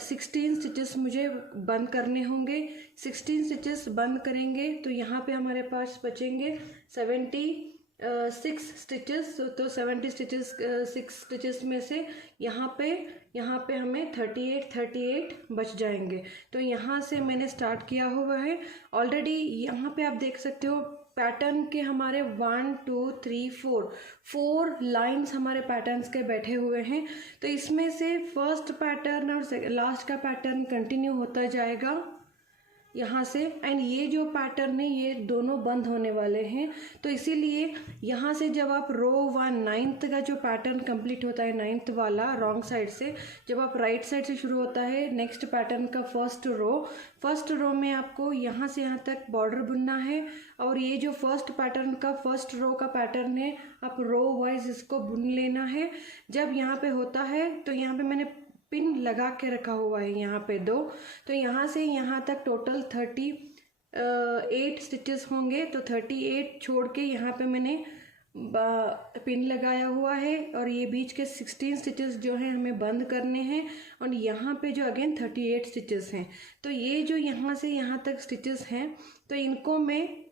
16 स्टिचेस मुझे बंद करने होंगे। 16 स्टिचेस बंद करेंगे तो यहाँ पे हमारे पास बचेंगे 76 स्टिचेस। तो 70 स्टिचेस 6 स्टिचेस में से यहाँ पे हमें 38 बच जाएंगे। तो यहाँ से मैंने स्टार्ट किया हुआ है ऑलरेडी। यहाँ पे आप देख सकते हो पैटर्न के हमारे 1 2 3 4 लाइंस हमारे पैटर्न्स के बैठे हुए हैं। तो इसमें से फर्स्ट पैटर्न और लास्ट का पैटर्न कंटिन्यू होता जाएगा यहाँ से। एंड ये जो पैटर्न है ये दोनों बंद होने वाले हैं। तो इसीलिए यहाँ से जब आप रो 1 9th का जो पैटर्न कंप्लीट होता है 9th वाला रॉन्ग साइड से, जब आप राइट साइड से शुरू होता है नेक्स्ट पैटर्न का फर्स्ट रो में आपको यहाँ से यहाँ तक बॉर्डर बुनना है। और ये जो फर्स्ट पैटर्न का फर्स्ट रो का पैटर्न है आप रो वाइज इसको बुन लेना है। जब यहाँ पे होता है तो यहाँ पे मैंने पिन लगा के रखा हुआ है यहाँ पे 2। तो यहाँ से यहाँ तक टोटल 38 स्टिचेस होंगे। तो 38 छोड़ के यहाँ पे मैंने पिन लगाया हुआ है और ये बीच के 16 स्टिचेस जो हैं हमें बंद करने हैं। और यहाँ पे जो अगेन 38 स्टिचेस हैं। तो ये जो यहाँ से यहाँ तक स्टिचेस हैं तो इनको मैं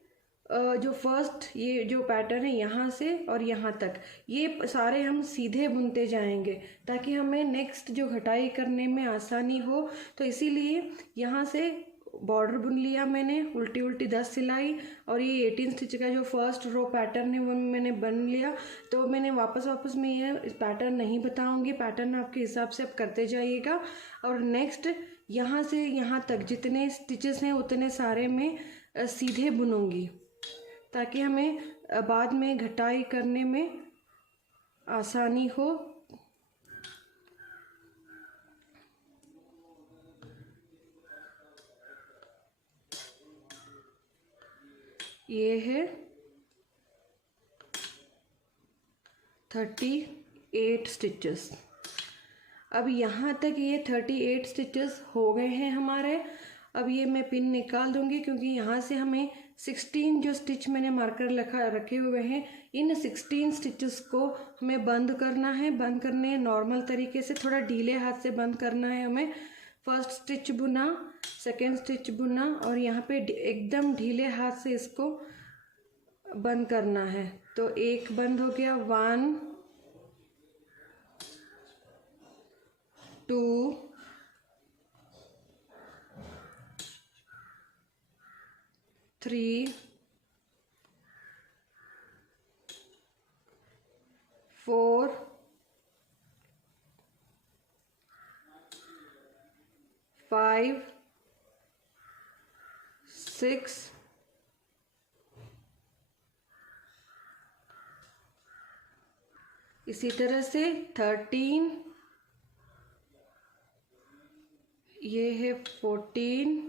जो फर्स्ट ये जो पैटर्न है यहाँ से और यहाँ तक ये सारे हम सीधे बुनते जाएंगे ताकि हमें नेक्स्ट जो घटाई करने में आसानी हो। तो इसीलिए यहाँ से बॉर्डर बुन लिया मैंने उल्टी 10 सिलाई और ये 18 स्टिच का जो फर्स्ट रो पैटर्न है वो मैंने बन लिया। तो मैंने वापस में ये पैटर्न नहीं बताऊंगी, पैटर्न आपके हिसाब से आप करते जाइएगा। और नेक्स्ट यहाँ से यहाँ तक जितने स्टिचेस हैं उतने सारे में सीधे बुनूंगी ताकि हमें बाद में घटाई करने में आसानी हो। ये है 38 स्टिचेस। अब यहाँ तक ये 38 स्टिचेस हो गए हैं हमारे। अब ये मैं पिन निकाल दूंगी क्योंकि यहाँ से हमें 16 जो स्टिच मैंने मार्कर रखे हुए हैं इन 16 स्टिचेस को हमें बंद करना है। बंद करने नॉर्मल तरीके से थोड़ा ढीले हाथ से बंद करना है हमें। फर्स्ट स्टिच बुना, सेकेंड स्टिच बुना और यहाँ पे एकदम ढीले हाथ से इसको बंद करना है। तो एक बंद हो गया, 1 2 3 4 5 6 इसी तरह से 13, ये है 14,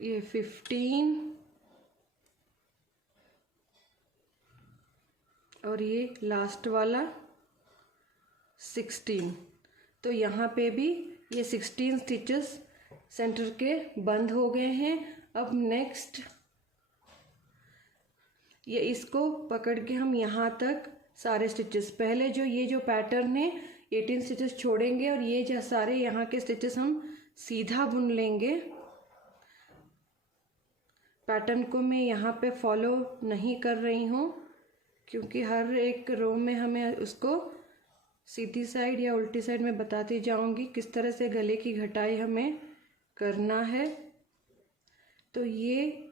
ये 15 और ये लास्ट वाला 16। तो यहाँ पे भी ये 16 स्टिचेस सेंटर के बंद हो गए हैं। अब नेक्स्ट ये इसको पकड़ के हम यहाँ तक सारे स्टिचेस, पहले ये जो पैटर्न है 18 स्टिचेस छोड़ेंगे और ये जो सारे यहाँ के स्टिचेस हम सीधा बुन लेंगे। पैटर्न को मैं यहाँ पे फॉलो नहीं कर रही हूँ क्योंकि हर एक रो में हमें उसको सीधी साइड या उल्टी साइड में बताती जाऊंगी किस तरह से गले की घटाई हमें करना है। तो ये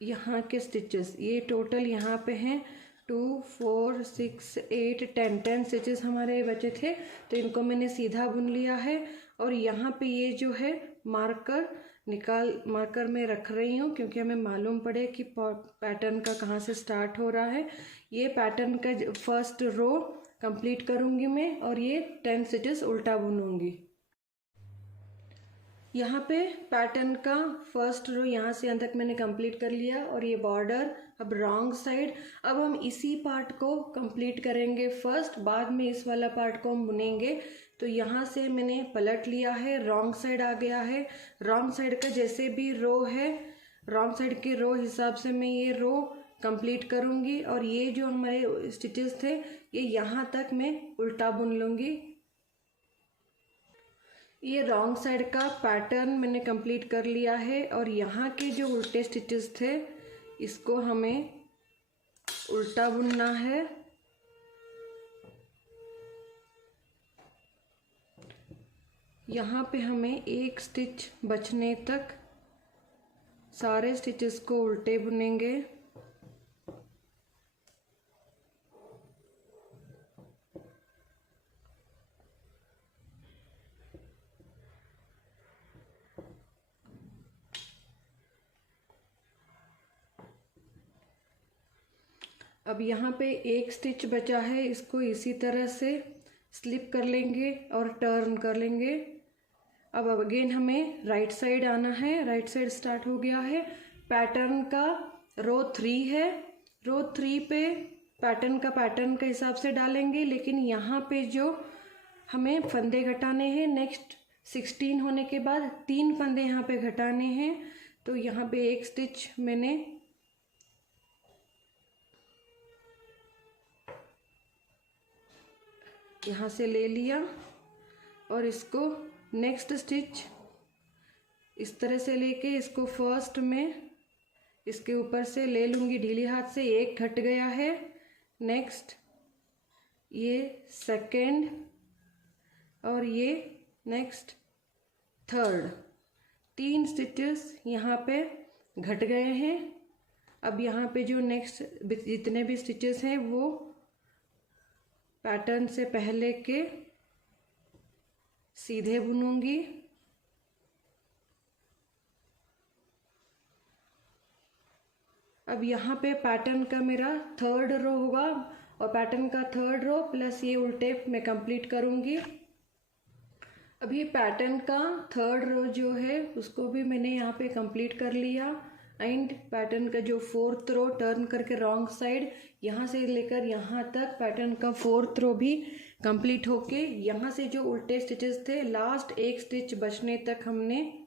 यहाँ के स्टिचेस ये टोटल यहाँ पे हैं 2 4 6 8 10 स्टिचेस हमारे बचे थे, तो इनको मैंने सीधा बुन लिया है। और यहाँ पे ये जो है मार्कर में रख रही हूँ क्योंकि हमें मालूम पड़े कि पैटर्न का कहाँ से स्टार्ट हो रहा है। ये पैटर्न का फर्स्ट रो कंप्लीट करूँगी मैं और ये 10 स्टिचेस उल्टा बुनूंगी। यहाँ पे पैटर्न का फर्स्ट रो यहाँ से यहाँ तक मैंने कंप्लीट कर लिया और ये बॉर्डर अब रॉन्ग साइड। अब हम इसी पार्ट को कंप्लीट करेंगे फर्स्ट, बाद में इस वाला पार्ट को हम बुनेंगे। तो यहाँ से मैंने पलट लिया है, रॉन्ग साइड आ गया है। रॉन्ग साइड का जैसे भी रो है, रॉन्ग साइड के रो हिसाब से मैं ये रो कंप्लीट करूँगी और ये जो हमारे स्टिचेस थे ये यहाँ तक मैं उल्टा बुन लूँगी। ये रॉन्ग साइड का पैटर्न मैंने कंप्लीट कर लिया है और यहाँ के जो उल्टे स्टिचेस थे इसको हमें उल्टा बुनना है। यहाँ पे हमें एक स्टिच बचने तक सारे स्टिचेस को उल्टे बुनेंगे। अब यहाँ पे एक स्टिच बचा है, इसको इसी तरह से स्लिप कर लेंगे और टर्न कर लेंगे। अब अगेन हमें राइट साइड आना है, राइट साइड स्टार्ट हो गया है। पैटर्न का रो 3 है, रो 3 पे पैटर्न का हिसाब से डालेंगे, लेकिन यहाँ पे जो हमें फंदे घटाने हैं नेक्स्ट 16 होने के बाद 3 फंदे यहाँ पे घटाने हैं। तो यहाँ पे एक स्टिच मैंने यहाँ से ले लिया और इसको नेक्स्ट स्टिच इस तरह से लेके इसको फर्स्ट में इसके ऊपर से ले लूँगी ढीली हाथ से, एक घट गया है। नेक्स्ट ये सेकंड और ये नेक्स्ट थर्ड, 3 स्टिचेस यहाँ पे घट गए हैं। अब यहाँ पे जो नेक्स्ट जितने भी स्टिचेस हैं वो पैटर्न से पहले के सीधे बुनूंगी। अब यहाँ पे पैटर्न का मेरा 3rd रो होगा और पैटर्न का 3rd रो प्लस ये उल्टे मैं कंप्लीट करूँगी। अभी पैटर्न का 3rd रो जो है उसको भी मैंने यहाँ पे कंप्लीट कर लिया एंड पैटर्न का जो 4th रो टर्न करके रॉन्ग साइड यहाँ से लेकर यहाँ तक पैटर्न का 4th रो भी कंप्लीट होके यहाँ से जो उल्टे स्टिचेस थे लास्ट एक स्टिच बचने तक हमने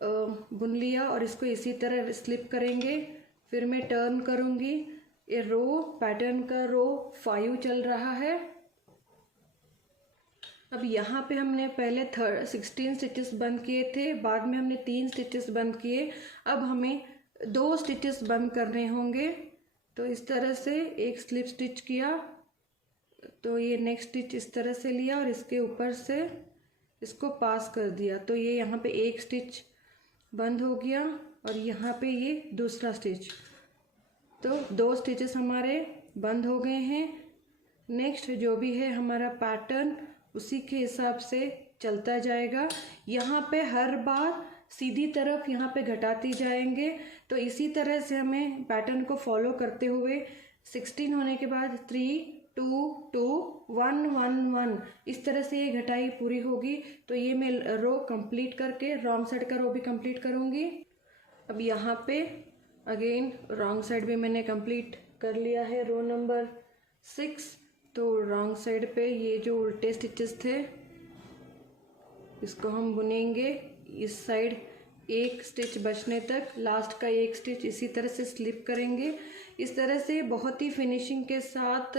बुन लिया और इसको इसी तरह स्लिप करेंगे। फिर मैं टर्न करूँगी। ये रो पैटर्न का रो 5 चल रहा है। अब यहाँ पे हमने पहले 16 स्टिचेस बंद किए थे, बाद में हमने 3 स्टिचेस बंद किए। अब हमें 2 स्टिचेस बंद करने होंगे। तो इस तरह से एक स्लिप स्टिच किया, तो ये नेक्स्ट स्टिच इस तरह से लिया और इसके ऊपर से इसको पास कर दिया। तो ये यहाँ पे एक स्टिच बंद हो गया और यहाँ पे ये दूसरा स्टिच, तो 2 स्टिचेस हमारे बंद हो गए हैं। नेक्स्ट जो भी है हमारा पैटर्न उसी के हिसाब से चलता जाएगा। यहाँ पे हर बार सीधी तरफ यहाँ पे घटाती जाएंगे। तो इसी तरह से हमें पैटर्न को फॉलो करते हुए 16 होने के बाद 3 2 2 1 1 1 इस तरह से ये घटाई पूरी होगी। तो ये मैं रो कंप्लीट करके रॉन्ग साइड का रो भी कंप्लीट करूँगी। अब यहाँ पे अगेन रॉन्ग साइड भी मैंने कंप्लीट कर लिया है रो नंबर 6। तो रॉन्ग साइड पे ये जो उल्टे स्टिचेस थे इसको हम बुनेंगे। इस साइड एक स्टिच बचने तक लास्ट का एक स्टिच इसी तरह से स्लिप करेंगे। इस तरह से बहुत ही फिनिशिंग के साथ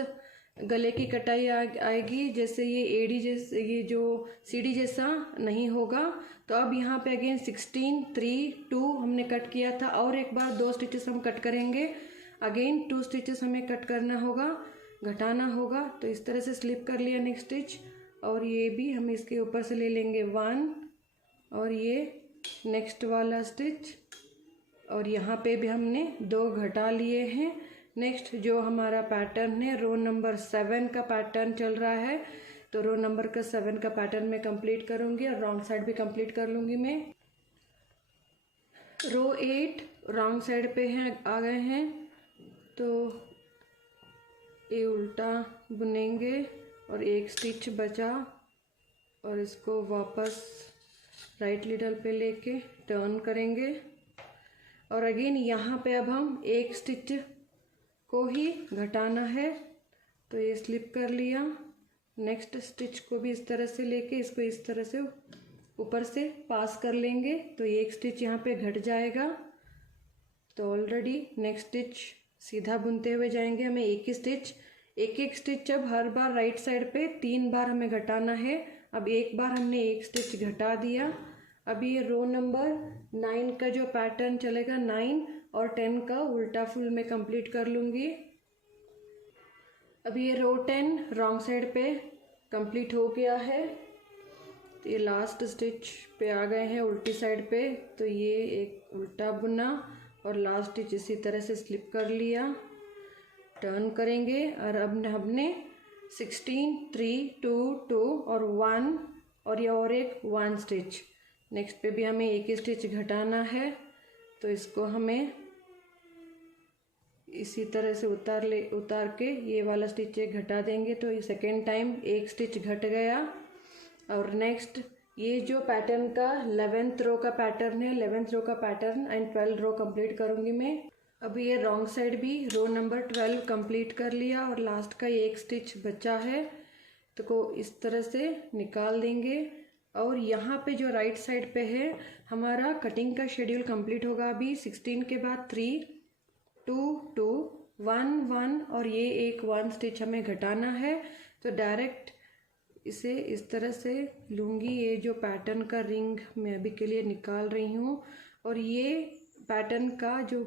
गले की कटाई आएगी। जैसे ये एड़ी जैसे ये जो सीढ़ी जैसा नहीं होगा। तो अब यहाँ पे अगेन 16 3 2 हमने कट किया था और एक बार 2 स्टिचेस हम कट करेंगे। अगेन 2 स्टिचेस हमें कट करना होगा, घटाना होगा। तो इस तरह से स्लिप कर लिया नेक्स्ट स्टिच और ये भी हम इसके ऊपर से ले लेंगे 1 और ये नेक्स्ट वाला स्टिच और यहाँ पे भी हमने 2 घटा लिए हैं। नेक्स्ट जो हमारा पैटर्न है रो नंबर 7 का पैटर्न चल रहा है। तो रो नंबर का 7 का पैटर्न मैं कंप्लीट करूँगी और रॉन्ग साइड भी कंप्लीट कर लूँगी मैं। रो 8 रॉन्ग साइड पे हैं आ गए हैं। तो ये उल्टा बुनेंगे और एक स्टिच बचा और इसको वापस राइट नीडल पे लेके टर्न करेंगे और अगेन यहाँ पे अब हम एक स्टिच को ही घटाना है। तो ये स्लिप कर लिया। नेक्स्ट स्टिच को भी इस तरह से लेके इसको इस तरह से ऊपर से पास कर लेंगे। तो ये एक स्टिच यहाँ पे घट जाएगा। तो ऑलरेडी नेक्स्ट स्टिच सीधा बुनते हुए जाएंगे। हमें एक एक स्टिच अब हर बार राइट साइड पे 3 बार हमें घटाना है। अब एक बार हमने एक स्टिच घटा दिया। अभी ये रो नंबर 9 का जो पैटर्न चलेगा 9 और 10 का उल्टा फुल में कंप्लीट कर लूँगी। अभी ये रो 10 रॉन्ग साइड पे कंप्लीट हो गया है। तो ये लास्ट स्टिच पे आ गए हैं उल्टी साइड पे। तो ये एक उल्टा बुना और लास्ट स्टिच इसी तरह से स्लिप कर लिया, टर्न करेंगे और अब हमने 16 3 2 2 और 1 और ये और एक 1 स्टिच। नेक्स्ट पे भी हमें एक ही स्टिच घटाना है। तो इसको हमें इसी तरह से उतार के ये वाला स्टिच एक घटा देंगे। तो ये सेकेंड टाइम एक स्टिच घट गया। और नेक्स्ट ये जो पैटर्न का 11th रो का पैटर्न है, 11th रो का पैटर्न एंड 12 रो कंप्लीट करूँगी मैं। अभी ये रॉन्ग साइड भी रो नंबर 12 कंप्लीट कर लिया और लास्ट का एक स्टिच बचा है। तो को इस तरह से निकाल देंगे और यहाँ पे जो राइट साइड पे है हमारा कटिंग का शेड्यूल कंप्लीट होगा। अभी 16 के बाद 3 2 2 1 1 और ये एक 1 स्टिच हमें घटाना है। तो डायरेक्ट इसे इस तरह से लूँगी। ये जो पैटर्न का रिंग मैं अभी के लिए निकाल रही हूँ और ये पैटर्न का जो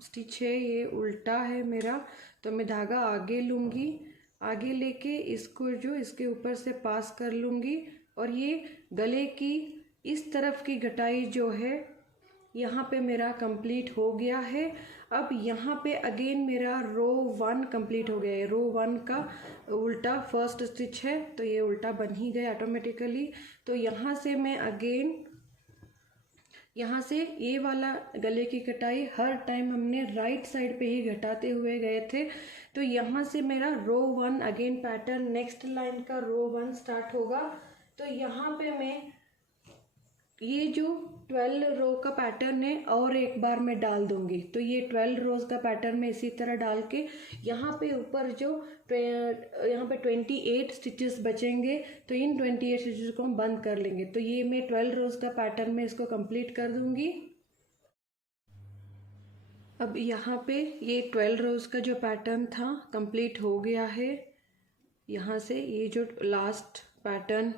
स्टिच है ये उल्टा है मेरा। तो मैं धागा आगे लूँगी, आगे लेके इसको जो इसके ऊपर से पास कर लूँगी और ये गले की इस तरफ की घटाई जो है यहाँ पे मेरा कंप्लीट हो गया है। अब यहाँ पे अगेन मेरा रो 1 कंप्लीट हो गया है। रो 1 का उल्टा फर्स्ट स्टिच है। तो ये उल्टा बन ही गया ऑटोमेटिकली। तो यहाँ से मैं अगेन यहाँ से ये वाला गले की कटाई हर टाइम हमने राइट साइड पे ही घटाते हुए गए थे। तो यहाँ से मेरा रो 1 अगेन पैटर्न नेक्स्ट लाइन का रो 1 स्टार्ट होगा। तो यहाँ पे मैं ये जो 12 रो का पैटर्न है और एक बार मैं डाल दूंगी। तो ये 12 रोज का पैटर्न में इसी तरह डाल के यहाँ पे ऊपर जो यहाँ पे 28 स्टिचेस बचेंगे। तो इन 28 स्टिचेस को हम बंद कर लेंगे। तो ये मैं 12 रोज का पैटर्न में इसको कंप्लीट कर दूंगी। अब यहाँ पे ये 12 रोज का जो पैटर्न था कंप्लीट हो गया है। यहाँ से ये जो लास्ट पैटर्न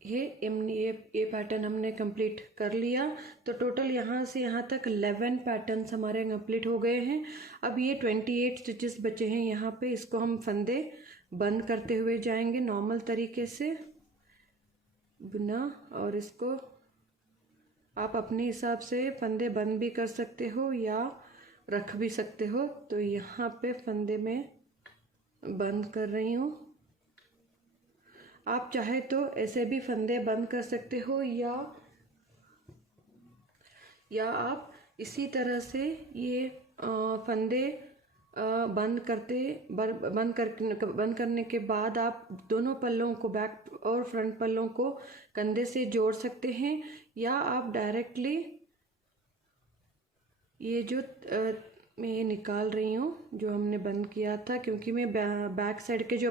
है ये पैटर्न हमने कंप्लीट कर लिया। तो टोटल यहाँ से यहाँ तक 11 पैटर्न्स हमारे कंप्लीट हो गए हैं। अब ये 28 स्टिचेस बचे हैं यहाँ पे। इसको हम फंदे बंद करते हुए जाएंगे नॉर्मल तरीके से बुना और इसको आप अपने हिसाब से फंदे बंद भी कर सकते हो या रख भी सकते हो। तो यहाँ पे फंदे में बंद कर रही हूँ। आप चाहे तो ऐसे भी फंदे बंद कर सकते हो या आप इसी तरह से ये फंदे बंद करने के बाद आप दोनों पल्लों को बैक और फ्रंट पल्लों को कंधे से जोड़ सकते हैं या आप डायरेक्टली ये जो मैं ये निकाल रही हूँ जो हमने बंद किया था, क्योंकि मैं बैक साइड के जो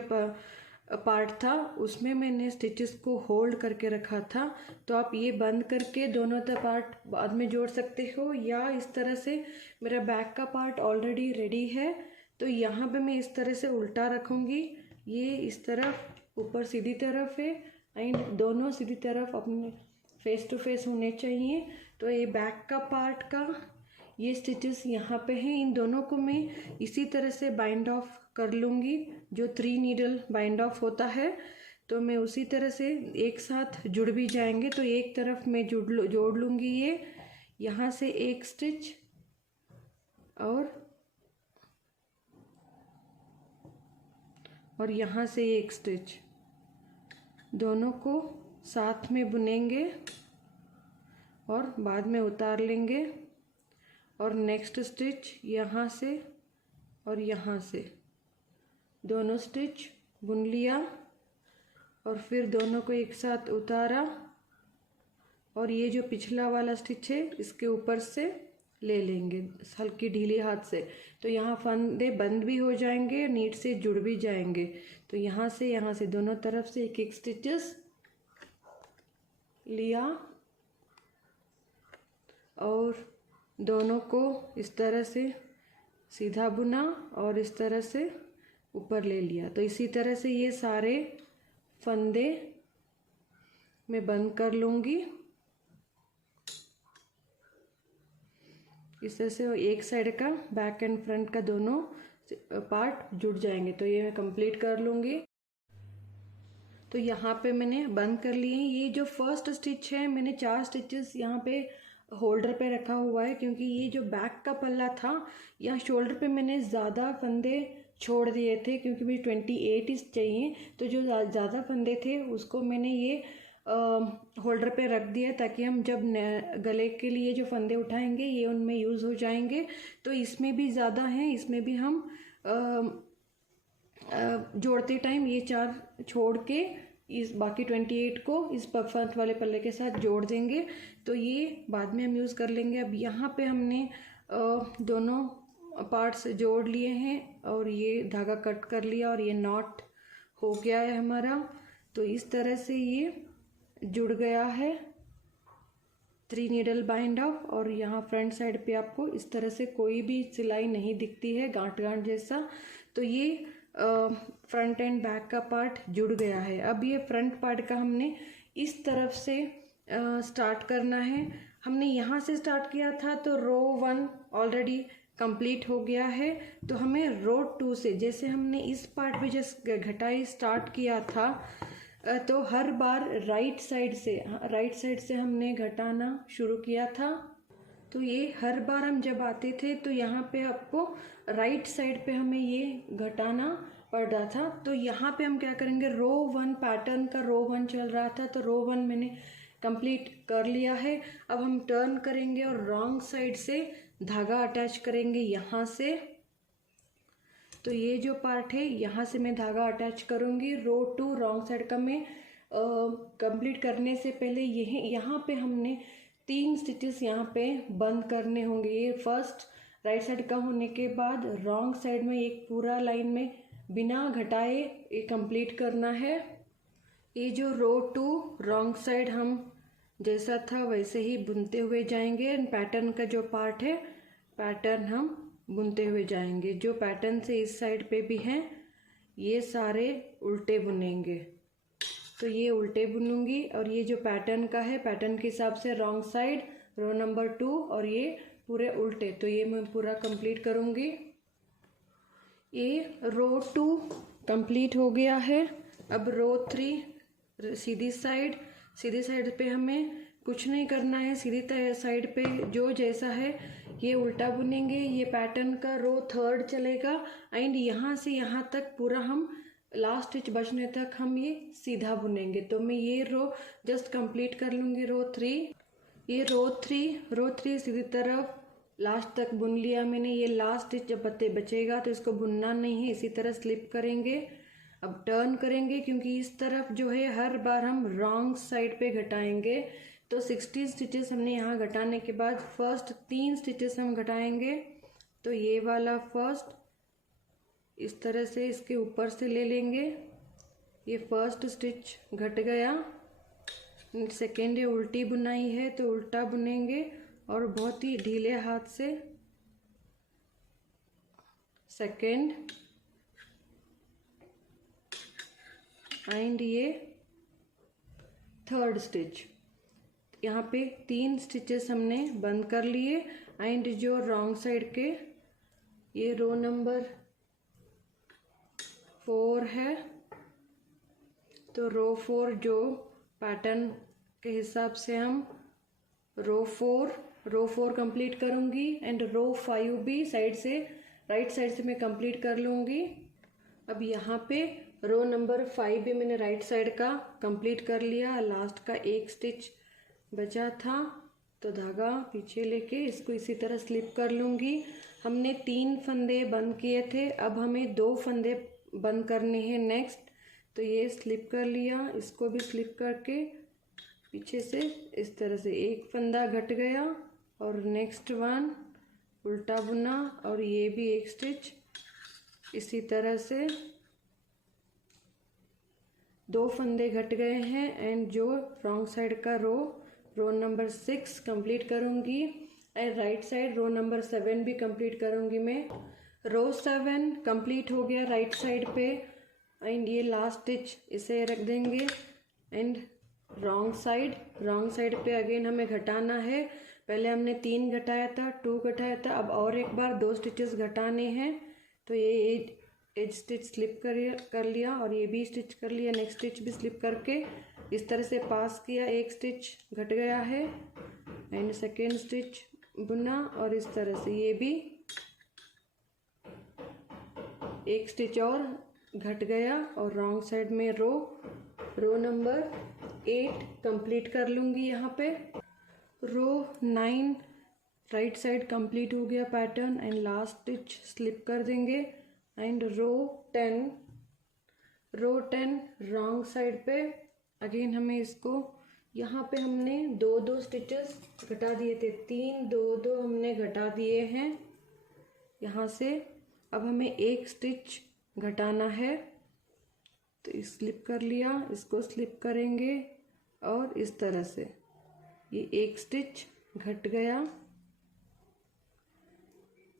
पार्ट था उसमें मैंने स्टिचेस को होल्ड करके रखा था। तो आप ये बंद करके दोनों पार्ट बाद में जोड़ सकते हो, या इस तरह से मेरा बैक का पार्ट ऑलरेडी रेडी है तो यहाँ पे मैं इस तरह से उल्टा रखूँगी। ये इस तरफ ऊपर सीधी तरफ है एंड दोनों सीधी तरफ अपने फेस टू फेस होने चाहिए। तो ये बैक का पार्ट का ये स्टिचेस यहाँ पे हैं, इन दोनों को मैं इसी तरह से बाइंड ऑफ कर लूँगी। जो 3 नीडल बाइंड ऑफ होता है तो मैं उसी तरह से एक साथ जुड़ भी जाएंगे। तो एक तरफ मैं जोड़ लूँगी, ये यहाँ से एक स्टिच और यहाँ से एक स्टिच, दोनों को साथ में बुनेंगे और बाद में उतार लेंगे। और नेक्स्ट स्टिच यहाँ से और यहाँ से दोनों स्टिच बुन लिया और फिर दोनों को एक साथ उतारा और ये जो पिछला वाला स्टिच है इसके ऊपर से ले लेंगे हल्की ढीली हाथ से। तो यहाँ फंदे बंद भी हो जाएंगे, नीट से जुड़ भी जाएंगे। तो यहाँ से दोनों तरफ से एक एक स्टिचेस लिया और दोनों को इस तरह से सीधा बुना और इस तरह से ऊपर ले लिया। तो इसी तरह से ये सारे फंदे मैं बंद कर लूँगी। इस तरह से एक साइड का बैक एंड फ्रंट का दोनों पार्ट जुड़ जाएंगे। तो ये मैं कंप्लीट कर लूँगी। तो यहाँ पे मैंने बंद कर लिए हैं। ये जो फर्स्ट स्टिच है मैंने 4 स्टिचेस यहाँ पे होल्डर पे रखा हुआ है, क्योंकि ये जो बैक का पल्ला था यहाँ शोल्डर पे मैंने ज़्यादा फंदे छोड़ दिए थे, क्योंकि मुझे 28 इंच चाहिए। तो जो ज़्यादा फंदे थे उसको मैंने ये होल्डर पे रख दिया ताकि हम जब गले के लिए जो फंदे उठाएंगे ये उनमें यूज़ हो जाएंगे। तो इसमें भी ज़्यादा हैं, इसमें भी हम जोड़ते टाइम ये 4 छोड़ के इस बाकी 28 को इस फ्रंट वाले पल्ले के साथ जोड़ देंगे। तो ये बाद में हम यूज़ कर लेंगे। अब यहाँ पे हमने दोनों पार्ट्स जोड़ लिए हैं और ये धागा कट कर लिया और ये नॉट हो गया है हमारा। तो इस तरह से ये जुड़ गया है 3 नीडल बाइंड ऑफ। और यहाँ फ्रंट साइड पे आपको इस तरह से कोई भी सिलाई नहीं दिखती है गांठ गांठ जैसा। तो ये फ्रंट एंड बैक का पार्ट जुड़ गया है। अब ये फ्रंट पार्ट का हमने इस तरफ से स्टार्ट करना है। हमने यहाँ से स्टार्ट किया था तो रो 1 ऑलरेडी कंप्लीट हो गया है। तो हमें रो 2 से, जैसे हमने इस पार्ट पे जस्ट घटाई स्टार्ट किया था, तो हर बार राइट साइड से हमने घटाना शुरू किया था। तो ये हर बार हम जब आते थे तो यहाँ पे आपको राइट साइड पे हमें ये घटाना पड़ रहा था। तो यहाँ पे हम क्या करेंगे, रो 1 पैटर्न का रो 1 चल रहा था तो रो 1 मैंने कंप्लीट कर लिया है। अब हम टर्न करेंगे और रॉन्ग साइड से धागा अटैच करेंगे यहाँ से। तो ये जो पार्ट है यहाँ से मैं धागा अटैच करूँगी। रो 2 रॉन्ग साइड का मैं कंप्लीट करने से पहले यहाँ पे हमने 3 स्टिचेस यहाँ पे बंद करने होंगे। ये फर्स्ट राइट साइड का होने के बाद रॉन्ग साइड में एक पूरा लाइन में बिना घटाए ये कंप्लीट करना है। ये जो रो 2 रॉन्ग साइड हम जैसा था वैसे ही बुनते हुए जाएंगे। पैटर्न का जो पार्ट है पैटर्न हम बुनते हुए जाएंगे। जो पैटर्न से इस साइड पे भी हैं ये सारे उल्टे बुनेंगे। तो ये उल्टे बुनूंगी और ये जो पैटर्न का है पैटर्न के हिसाब से रॉन्ग साइड रो नंबर 2 और ये पूरे उल्टे। तो ये मैं पूरा कंप्लीट करूंगी। ये रो 2 कंप्लीट हो गया है। अब रो 3 सीधी साइड पे हमें कुछ नहीं करना है। सीधी साइड पे जो जैसा है ये उल्टा बुनेंगे। ये पैटर्न का रो 3 चलेगा एंड यहाँ से यहाँ तक पूरा हम लास्ट स्टिच बचने तक हम ये सीधा बुनेंगे। तो मैं ये रो जस्ट कंप्लीट कर लूँगी। रो 3, ये रो 3 सीधी तरफ लास्ट तक बुन लिया मैंने। ये लास्ट स्टिच जब बचेगा तो इसको बुनना नहीं है, इसी तरह स्लिप करेंगे। अब टर्न करेंगे क्योंकि इस तरफ जो है हर बार हम रॉन्ग साइड पे घटाएंगे। तो 16 स्टिचेस हमने यहाँ घटाने के बाद फर्स्ट 3 स्टिचेस हम घटाएंगे। तो ये वाला फर्स्ट इस तरह से इसके ऊपर से ले लेंगे ये फर्स्ट स्टिच घट गया। सेकेंड ये उल्टी बुनाई है तो उल्टा बुनेंगे और बहुत ही ढीले हाथ से सेकेंड एंड ये थर्ड स्टिच। यहाँ पे 3 स्टिचेस हमने बंद कर लिए एंड जो रॉन्ग साइड के ये रो नंबर 4 है तो रो 4 जो पैटर्न के हिसाब से हम रो 4 कंप्लीट करूँगी एंड रो 5 भी साइड से राइट साइड से मैं कंप्लीट कर लूँगी। अब यहाँ पे रो नंबर 5 भी मैंने राइट साइड का कंप्लीट कर लिया। लास्ट का एक स्टिच बचा था तो धागा पीछे लेके इसको इसी तरह स्लिप कर लूँगी। हमने 3 फंदे बंद किए थे, अब हमें 2 फंदे बंद करने हैं नेक्स्ट। तो ये स्लिप कर लिया, इसको भी स्लिप करके पीछे से इस तरह से एक फंदा घट गया और नेक्स्ट वन उल्टा बुना और ये भी एक स्टिच इसी तरह से 2 फंदे घट गए हैं एंड जो रॉन्ग साइड का रो नंबर 6 कंप्लीट करूँगी and right side row number 7 भी कंप्लीट करूँगी मैं। रो 7 कंप्लीट हो गया राइट साइड पे एंड ये लास्ट स्टिच इसे रख देंगे एंड रॉन्ग साइड पे अगेन हमें घटाना है। पहले हमने 3 घटाया था, 2 घटाया था, अब और एक बार 2 स्टिचेस घटाने हैं। तो ये एज स्टिच स्लिप कर लिया और ये भी स्टिच कर लिया, नेक्स्ट स्टिच भी स्लिप करके इस तरह से पास किया, एक स्टिच घट गया है एंड सेकेंड स्टिच बुना और इस तरह से ये भी एक स्टिच और घट गया और रॉन्ग साइड में रो नंबर 8 कंप्लीट कर लूँगी। यहाँ पे रो 9 राइट साइड कंप्लीट हो गया pattern and last stitch slip कर देंगे एंड रो 10 रॉन्ग साइड पे अगेन हमें इसको यहाँ पे हमने 2 स्टिचेस घटा दिए थे, 3 2 हमने घटा दिए हैं यहाँ से। अब हमें एक स्टिच घटाना है तो स्लिप कर लिया, इसको स्लिप करेंगे और इस तरह से ये एक स्टिच घट गया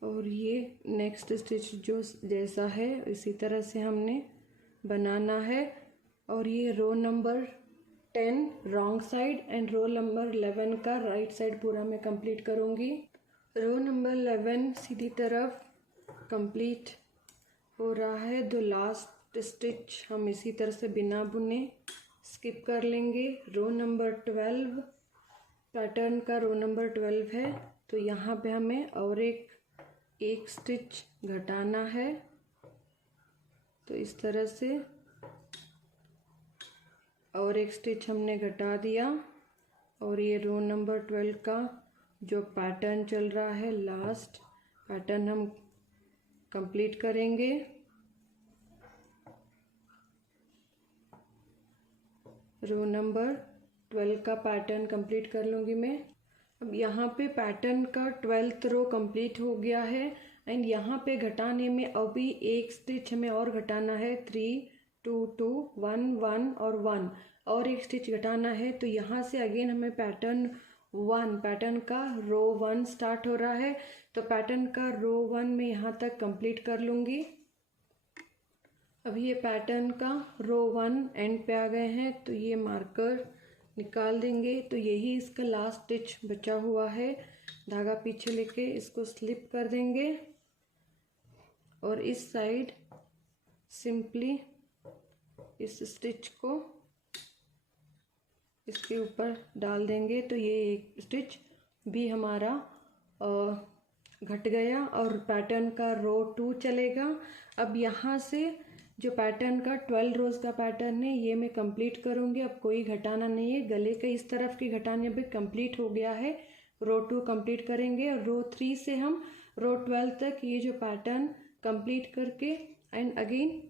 और ये नेक्स्ट स्टिच जो जैसा है इसी तरह से हमने बनाना है। और ये row number 10 wrong side and row number 11 का राइट साइड पूरा मैं कंप्लीट करूँगी। रो नंबर 11 सीधी तरफ कंप्लीट हो रहा है, तो लास्ट स्टिच हम इसी तरह से बिना बुने स्किप कर लेंगे। रो नंबर 12 पैटर्न का रो नंबर 12 है तो यहाँ पे हमें और एक स्टिच घटाना है तो इस तरह से और एक स्टिच हमने घटा दिया और ये रो नंबर 12 का जो पैटर्न चल रहा है लास्ट पैटर्न हम कंप्लीट करेंगे। रो नंबर 12 का पैटर्न कंप्लीट कर लूँगी मैं। अब यहाँ पे पैटर्न का 12th रो कंप्लीट हो गया है एंड यहाँ पे घटाने में अभी एक स्टिच हमें और घटाना है, 3 2 2 1 1 और 1 और एक स्टिच घटाना है। तो यहाँ से अगेन हमें पैटर्न का रो 1 स्टार्ट हो रहा है तो पैटर्न का रो 1 में यहाँ तक कंप्लीट कर लूँगी। अब ये पैटर्न का रो 1 एंड पे आ गए हैं तो ये मार्कर निकाल देंगे। तो यही इसका लास्ट स्टिच बचा हुआ है, धागा पीछे लेके इसको स्लिप कर देंगे और इस साइड सिंपली इस स्टिच को इसके ऊपर डाल देंगे तो ये एक स्टिच भी हमारा घट गया और पैटर्न का रो 2 चलेगा। अब यहाँ से जो पैटर्न का 12 रोज का पैटर्न है ये मैं कंप्लीट करूँगी। अब कोई घटाना नहीं है, गले के इस तरफ की घटाने भी कंप्लीट हो गया है। रो 2 कंप्लीट करेंगे और रो 3 से हम रो 12 तक ये जो पैटर्न कंप्लीट करके एंड अगेन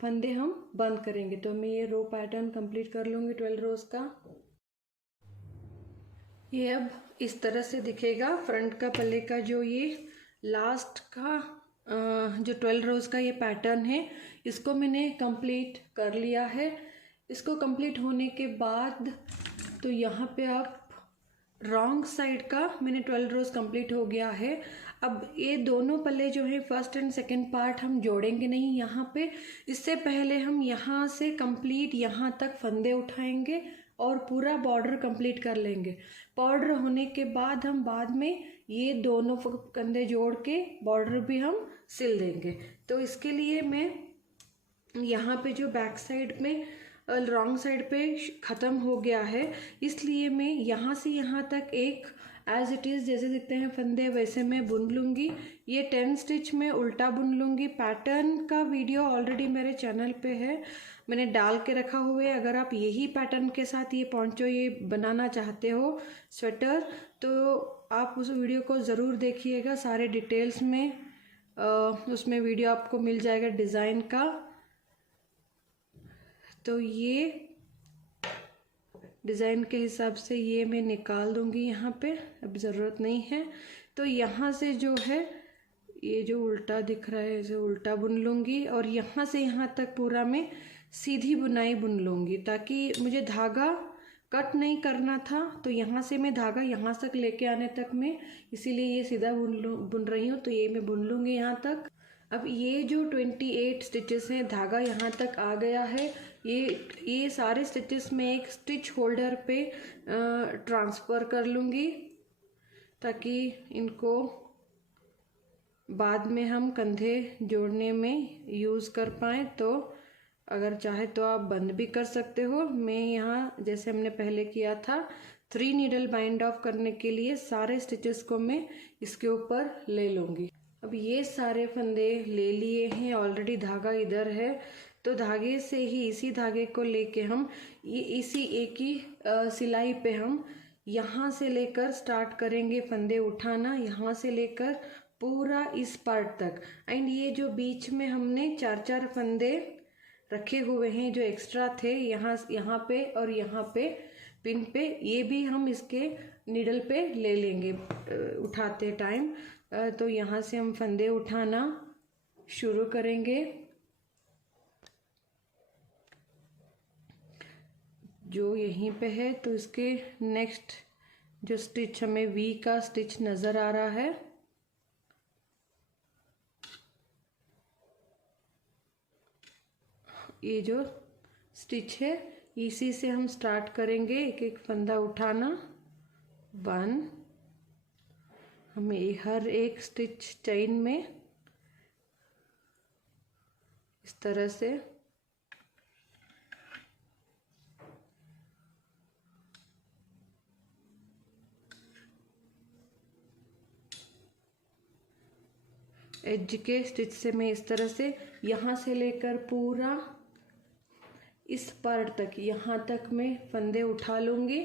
फंदे हम बंद करेंगे। तो मैं ये रो पैटर्न कंप्लीट कर लूँगी 12 रोज का। ये अब इस तरह से दिखेगा फ्रंट का पल्ले का जो ये लास्ट का जो 12 रोज़ का ये पैटर्न है इसको मैंने कंप्लीट कर लिया है। इसको कंप्लीट होने के बाद तो यहाँ पे आप रॉन्ग साइड का मैंने 12 रोज़ कंप्लीट हो गया है। अब ये दोनों पल्ले जो है फर्स्ट एंड सेकंड पार्ट हम जोड़ेंगे नहीं यहाँ पे। इससे पहले हम यहाँ से कंप्लीट यहाँ तक फंदे उठाएंगे और पूरा बॉर्डर कंप्लीट कर लेंगे। बॉर्डर होने के बाद हम बाद में ये दोनों कंधे जोड़ के बॉर्डर भी हम सिल देंगे। तो इसके लिए मैं यहाँ पे जो बैक साइड में रॉन्ग साइड पे ख़त्म हो गया है, इसलिए मैं यहाँ से यहाँ तक एक एज इट इज़ जैसे दिखते हैं फंदे वैसे मैं बुन लूँगी। ये 10 स्टिच में उल्टा बुन लूँगी। पैटर्न का वीडियो ऑलरेडी मेरे चैनल पे है, मैंने डाल के रखा हुआ है। अगर आप यही पैटर्न के साथ ये पोंचो ये बनाना चाहते हो स्वेटर, तो आप उस वीडियो को ज़रूर देखिएगा। सारे डिटेल्स में उसमें वीडियो आपको मिल जाएगा डिज़ाइन का। तो ये डिज़ाइन के हिसाब से ये मैं निकाल दूँगी यहाँ पे, अब ज़रूरत नहीं है। तो यहाँ से जो है ये जो उल्टा दिख रहा है इसे उल्टा बुन लूँगी और यहाँ से यहाँ तक पूरा मैं सीधी बुनाई बुन लूँगी, ताकि मुझे धागा कट नहीं करना था। तो यहाँ से मैं धागा यहाँ तक लेके आने तक मैं इसीलिए ये सीधा बुन रही हूँ। तो ये मैं बुन लूँगी यहाँ तक। अब ये जो 28 स्टिचेस हैं, धागा यहाँ तक आ गया है। ये सारे स्टिचेस में एक स्टिच होल्डर पे ट्रांसफ़र कर लूँगी, ताकि इनको बाद में हम कंधे जोड़ने में यूज़ कर पाएँ। तो अगर चाहे तो आप बंद भी कर सकते हो। मैं यहाँ जैसे हमने पहले किया था 3 नीडल बाइंड ऑफ करने के लिए सारे स्टिचेस को मैं इसके ऊपर ले लूँगी। अब ये सारे फंदे ले लिए हैं, ऑलरेडी धागा इधर है। तो धागे से ही इसी धागे को लेके हम ये इसी एक ही सिलाई पे हम यहाँ से लेकर स्टार्ट करेंगे फंदे उठाना, यहाँ से लेकर पूरा इस पार्ट तक। एंड ये जो बीच में हमने 4-4 फंदे रखे हुए हैं जो एक्स्ट्रा थे यहाँ पे और यहाँ पे पिन पे, ये भी हम इसके नीडल पे ले लेंगे उठाते टाइम। तो यहाँ से हम फंदे उठाना शुरू करेंगे। जो यहीं पे है तो इसके नेक्स्ट जो स्टिच हमें वी का स्टिच नज़र आ रहा है, ये जो स्टिच है इसी से हम स्टार्ट करेंगे। एक एक फंदा उठाना। 1, हमें हर एक स्टिच चेन में इस तरह से एज के स्टिच से मैं इस तरह से यहाँ से लेकर पूरा इस पार्ट तक यहाँ तक मैं फंदे उठा लूँगी।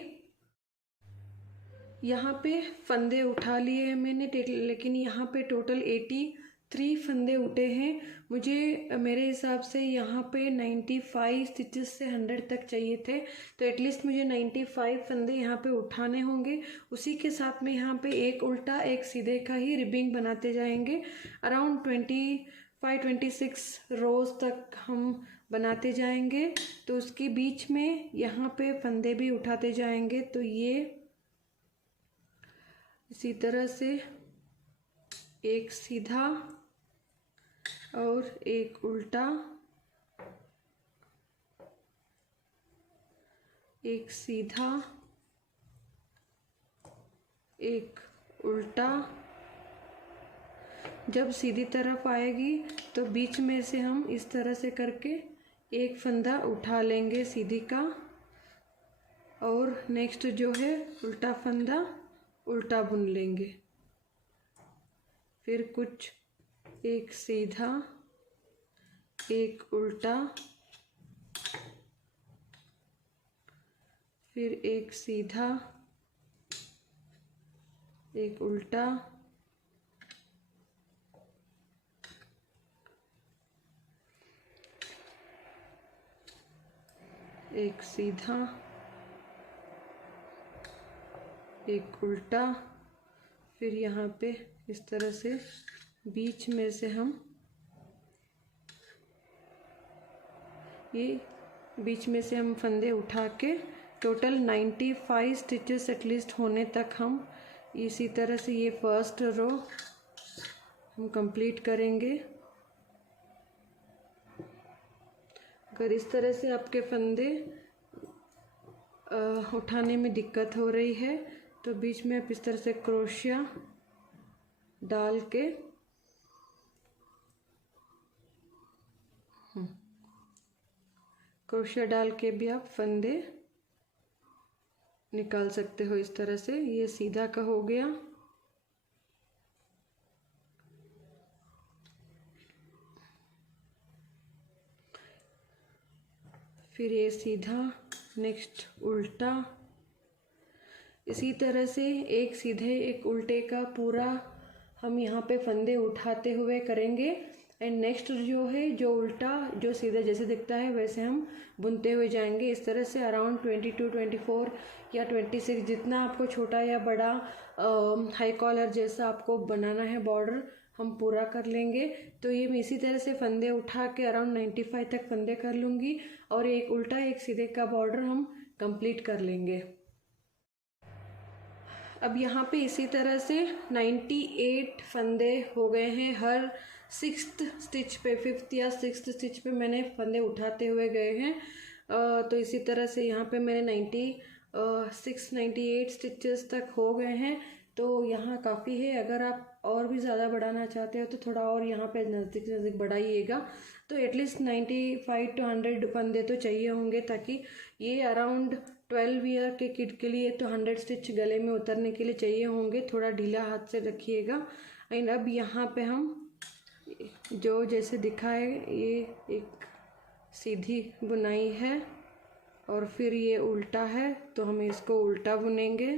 यहाँ पे फंदे उठा लिए हैं मैंने, लेकिन यहाँ पे टोटल 83 फंदे उठे हैं। मुझे मेरे हिसाब से यहाँ पे 95 स्टिचेस से 100 तक चाहिए थे, तो एटलीस्ट मुझे 95 फंदे यहाँ पे उठाने होंगे। उसी के साथ में यहाँ पे एक उल्टा एक सीधे का ही रिबिंग बनाते जाएंगे। अराउंड 25-26 रोज़ तक हम बनाते जाएंगे। तो उसके बीच में यहाँ पे फंदे भी उठाते जाएंगे। तो ये इसी तरह से एक सीधा और एक उल्टा, एक सीधा एक उल्टा। जब सीधी तरफ आएगी तो बीच में से हम इस तरह से करके एक फंदा उठा लेंगे सीधी का, और नेक्स्ट जो है उल्टा फंदा उल्टा बुन लेंगे। फिर कुछ एक सीधा एक उल्टा, फिर एक सीधा एक उल्टा, एक सीधा एक उल्टा, फिर यहाँ पे इस तरह से बीच में से हम फंदे उठा के टोटल 95 स्टिचेस एटलीस्ट होने तक हम इसी तरह से ये फर्स्ट रो हम कंप्लीट करेंगे। अगर इस तरह से आपके फंदे उठाने में दिक्कत हो रही है तो बीच में आप इस तरह से क्रोशिया डाल के भी आप फंदे निकाल सकते हो इस तरह से। ये सीधा का हो गया। फिर ये सीधा, नेक्स्ट उल्टा। इसी तरह से एक सीधे एक उल्टे का पूरा हम यहाँ पे फंदे उठाते हुए करेंगे। एंड नेक्स्ट जो है, जो उल्टा जो सीधा जैसे दिखता है वैसे हम बुनते हुए जाएंगे इस तरह से। अराउंड 22, 24 या 26 जितना आपको छोटा या बड़ा हाई कॉलर जैसा आपको बनाना है बॉर्डर, हम पूरा कर लेंगे। तो ये मैं इसी तरह से फंदे उठा के अराउंड 95 तक फंदे कर लूँगी और एक उल्टा एक सीधे का बॉर्डर हम कंप्लीट कर लेंगे। अब यहाँ पे इसी तरह से 98 फंदे हो गए हैं। हर 6th स्टिच पे, 5th या 6th स्टिच पे मैंने फंदे उठाते हुए गए हैं। तो इसी तरह से यहाँ पे मेरे 98 स्टिचेस तक हो गए हैं। तो यहाँ काफ़ी है। अगर आप और भी ज़्यादा बढ़ाना चाहते हो तो थोड़ा और यहाँ पे नज़दीक बढ़ाइएगा। तो एटलीस्ट 95 to 100 फंदे तो चाहिए होंगे, ताकि ये अराउंड 12 ईयर के किड के लिए तो 100 स्टिच गले में उतरने के लिए चाहिए होंगे। थोड़ा ढीला हाथ से रखिएगा। एंड अब यहाँ पे हम जो जैसे दिखाए, ये एक सीधी बुनाई है और फिर ये उल्टा है तो हम इसको उल्टा बुनेंगे।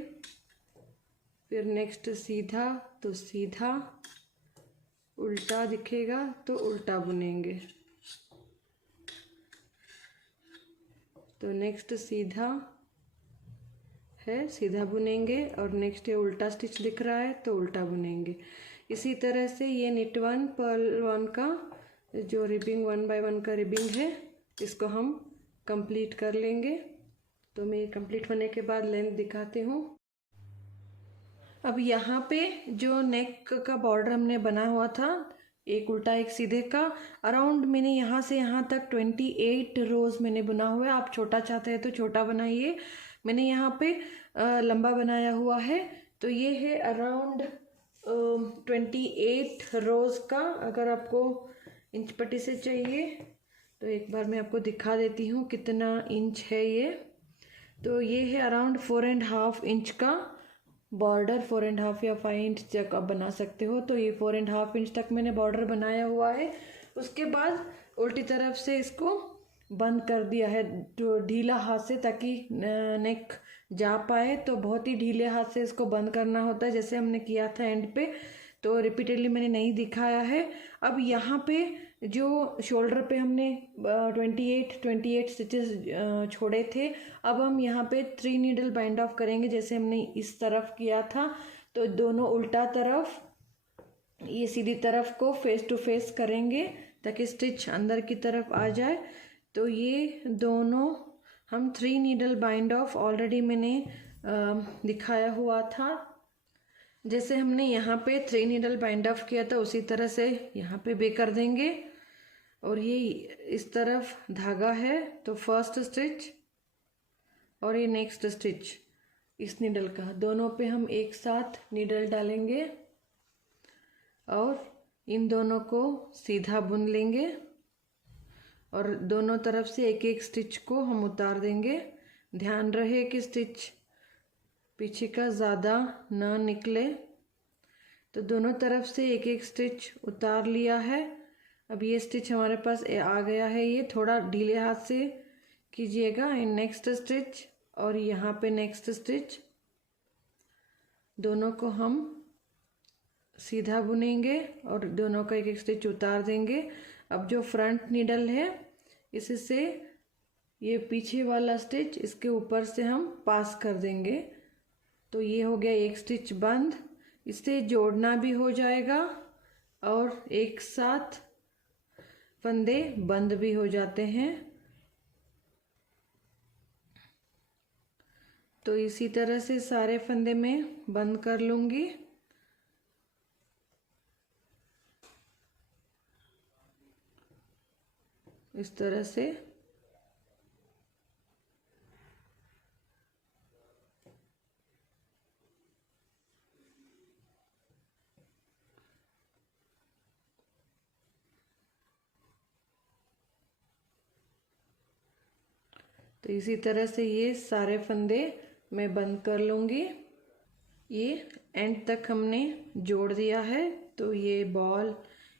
फिर नेक्स्ट सीधा, तो सीधा, उल्टा दिखेगा तो उल्टा बुनेंगे। तो नेक्स्ट सीधा है, सीधा बुनेंगे और नेक्स्ट ये उल्टा स्टिच दिख रहा है तो उल्टा बुनेंगे। इसी तरह से ये निट 1 पर्ल 1 का जो रिबिंग 1 by 1 का रिबिंग है, इसको हम कंप्लीट कर लेंगे। तो मैं कंप्लीट होने के बाद लेंथ दिखाती हूँ। अब यहाँ पे जो नेक का बॉर्डर हमने बना हुआ था, एक उल्टा एक सीधे का, अराउंड मैंने यहाँ से यहाँ तक 28 रोज मैंने बुना हुआ है। आप छोटा चाहते हैं तो छोटा बनाइए। मैंने यहाँ पे लंबा बनाया हुआ है। तो ये है अराउंड 28 रोज का। अगर आपको इंच पट्टी से चाहिए तो एक बार मैं आपको दिखा देती हूँ कितना इंच है ये। तो ये है अराउंड 4.5 इंच का बॉर्डर। 4.5 या 5 इंच तक आप बना सकते हो। तो ये 4.5 इंच तक मैंने बॉर्डर बनाया हुआ है। उसके बाद उल्टी तरफ से इसको बंद कर दिया है तो ढीला हाथ से, ताकि नेक जा पाए। तो बहुत ही ढीले हाथ से इसको बंद करना होता है, जैसे हमने किया था एंड पे। तो रिपीटेडली मैंने नहीं दिखाया है। अब यहाँ पे जो शोल्डर पे हमने 28 स्टिचेस छोड़े थे, अब हम यहाँ पे 3 नीडल बाइंड ऑफ करेंगे जैसे हमने इस तरफ किया था। तो दोनों उल्टा तरफ, ये सीधी तरफ को फेस टू फेस करेंगे ताकि स्टिच अंदर की तरफ आ जाए। तो ये दोनों हम 3 नीडल बाइंड ऑफ ऑलरेडी मैंने दिखाया हुआ था। जैसे हमने यहाँ पे 3 नीडल बाइंड ऑफ किया था उसी तरह से यहाँ पे भी कर देंगे। और ये इस तरफ धागा है तो फर्स्ट स्टिच और ये नेक्स्ट स्टिच इस नीडल का, दोनों पे हम एक साथ नीडल डालेंगे और इन दोनों को सीधा बुन लेंगे और दोनों तरफ से एक एक स्टिच को हम उतार देंगे। ध्यान रहे कि स्टिच पीछे का ज़्यादा ना निकले। तो दोनों तरफ से एक एक स्टिच उतार लिया है। अब ये स्टिच हमारे पास आ गया है। ये थोड़ा ढीले हाथ से कीजिएगा। इन नेक्स्ट स्टिच और यहाँ पे नेक्स्ट स्टिच, दोनों को हम सीधा बुनेंगे और दोनों का एक एक स्टिच उतार देंगे। अब जो फ्रंट नीडल है, इससे ये पीछे वाला स्टिच इसके ऊपर से हम पास कर देंगे। तो ये हो गया एक स्टिच बंद। इससे जोड़ना भी हो जाएगा और एक साथ फंदे बंद भी हो जाते हैं। तो इसी तरह से सारे फंदे मैं बंद कर लूँगी। इस तरह से तो इसी तरह से ये सारे फंदे मैं बंद कर लूँगी। ये एंड तक हमने जोड़ दिया है, तो ये बॉल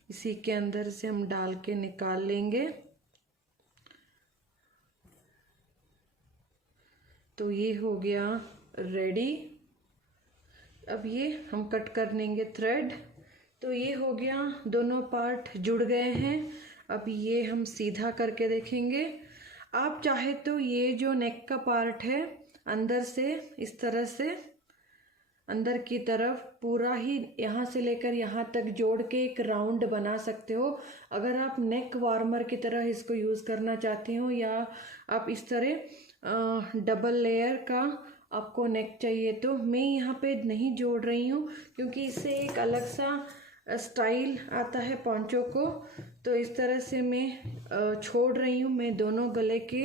इसी के अंदर से हम डाल के निकाल लेंगे। तो ये हो गया रेडी। अब ये हम कट कर लेंगे थ्रेड। तो ये हो गया, दोनों पार्ट जुड़ गए हैं। अब ये हम सीधा करके देखेंगे। आप चाहे तो ये जो नेक का पार्ट है अंदर से इस तरह से अंदर की तरफ पूरा ही यहाँ से लेकर यहाँ तक जोड़ के एक राउंड बना सकते हो। अगर आप नेक वार्मर की तरह इसको यूज़ करना चाहती हो, या आप इस तरह डबल लेयर का आपको नेक चाहिए, तो मैं यहाँ पे नहीं जोड़ रही हूँ क्योंकि इससे एक अलग सा स्टाइल आता है पोंचो को। तो इस तरह से मैं छोड़ रही हूँ। मैं दोनों गले के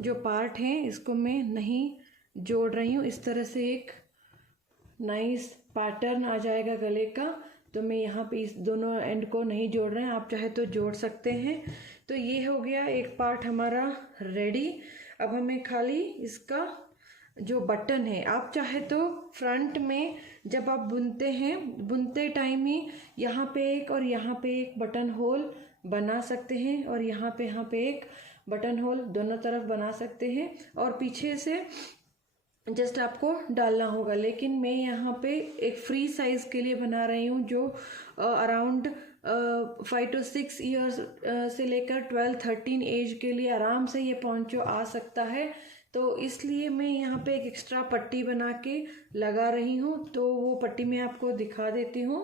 जो पार्ट हैं इसको मैं नहीं जोड़ रही हूँ। इस तरह से एक नाइस पैटर्न आ जाएगा गले का। तो मैं यहाँ पे इस दोनों एंड को नहीं जोड़ रहे हैं, आप चाहे तो जोड़ सकते हैं। तो ये हो गया एक पार्ट हमारा रेडी। अब हमें खाली इसका जो बटन है, आप चाहे तो फ्रंट में जब आप बुनते हैं, बुनते टाइम ही यहाँ पे एक और यहाँ पे एक बटन होल बना सकते हैं, और यहाँ पे एक बटन होल दोनों तरफ बना सकते हैं, और पीछे से जस्ट आपको डालना होगा। लेकिन मैं यहाँ पे एक फ्री साइज़ के लिए बना रही हूँ, जो अराउंड 5 to 6 ईयर्स से लेकर 12-13 एज के लिए आराम से ये पोंचो आ सकता है। तो इसलिए मैं यहाँ पे एक एक्स्ट्रा पट्टी बना के लगा रही हूँ। तो वो पट्टी मैं आपको दिखा देती हूँ।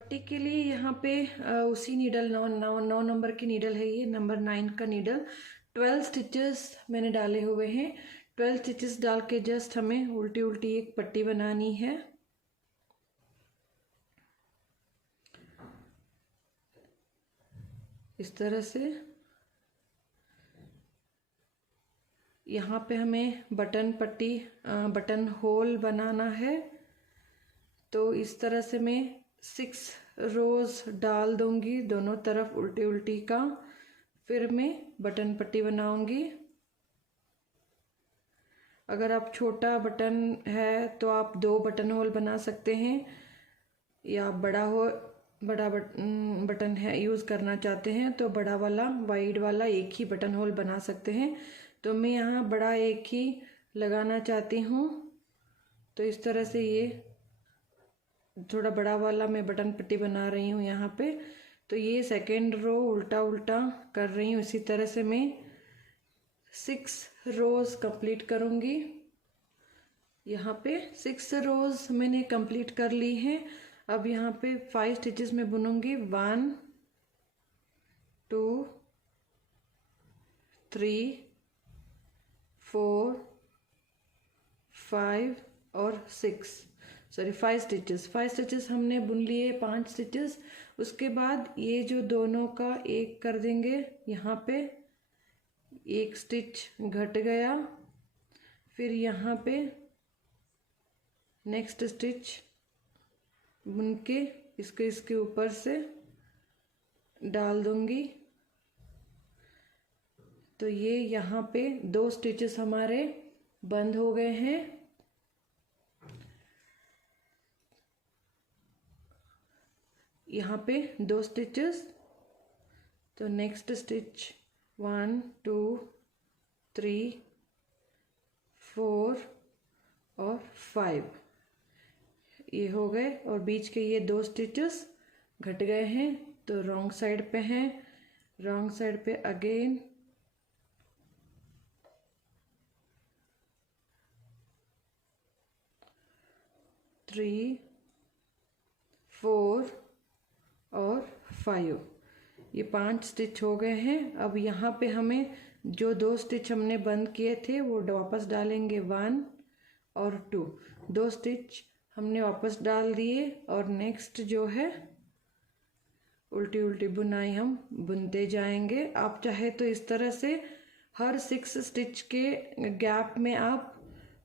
पट्टी के लिए यहाँ पे उसी नीडल 9 नंबर की नीडल है, ये नंबर 9 का नीडल। 12 स्टिचेस मैंने डाले हुए हैं। 12 स्टिचेस डाल के जस्ट हमें उल्टी उल्टी एक पट्टी बनानी है। इस तरह से यहाँ पे हमें बटन पट्टी बटन होल बनाना है। तो इस तरह से मैं 6 रोज डाल दूंगी दोनों तरफ उल्टी उल्टी का। फिर मैं बटन पट्टी बनाऊंगी। अगर आप छोटा बटन है तो आप 2 बटन होल बना सकते हैं, या बड़ा बटन है यूज़ करना चाहते हैं तो बड़ा वाला वाइड वाला एक ही बटन होल बना सकते हैं। तो मैं यहाँ बड़ा एक ही लगाना चाहती हूँ। तो इस तरह से ये थोड़ा बड़ा वाला मैं बटन पट्टी बना रही हूँ यहाँ पे। तो ये सेकेंड रो उल्टा उल्टा कर रही हूँ। इसी तरह से मैं 6 रोज कंप्लीट करूँगी। यहाँ पे 6 रोज मैंने कंप्लीट कर ली हैं। अब यहाँ पे 5 स्टिचेस में बुनूंगी। 1 2 3 4 5 और 6 सॉरी 5 स्टिचेस हमने बुन लिए 5 स्टिचेस। उसके बाद ये जो दोनों का एक कर देंगे, यहाँ पे एक स्टिच घट गया। फिर यहाँ पे नेक्स्ट स्टिच बुन के इसके ऊपर से डाल दूंगी। तो ये यहाँ पे 2 स्टिचेस हमारे बंद हो गए हैं। यहाँ पे 2 स्टिचेस। तो नेक्स्ट स्टिच 1 2 3 4 और 5 ये हो गए, और बीच के ये 2 स्टिचेस घट गए हैं। तो रॉन्ग साइड पे हैं। रॉन्ग साइड पे अगेन 3 4 और 5। ये 5 स्टिच हो गए हैं। अब यहाँ पे हमें जो 2 स्टिच हमने बंद किए थे वो वापस डालेंगे, 1 और 2। 2 स्टिच हमने वापस डाल दिए और नेक्स्ट जो है उल्टी उल्टी बुनाई हम बुनते जाएंगे। आप चाहे तो इस तरह से हर 6 स्टिच के गैप में आप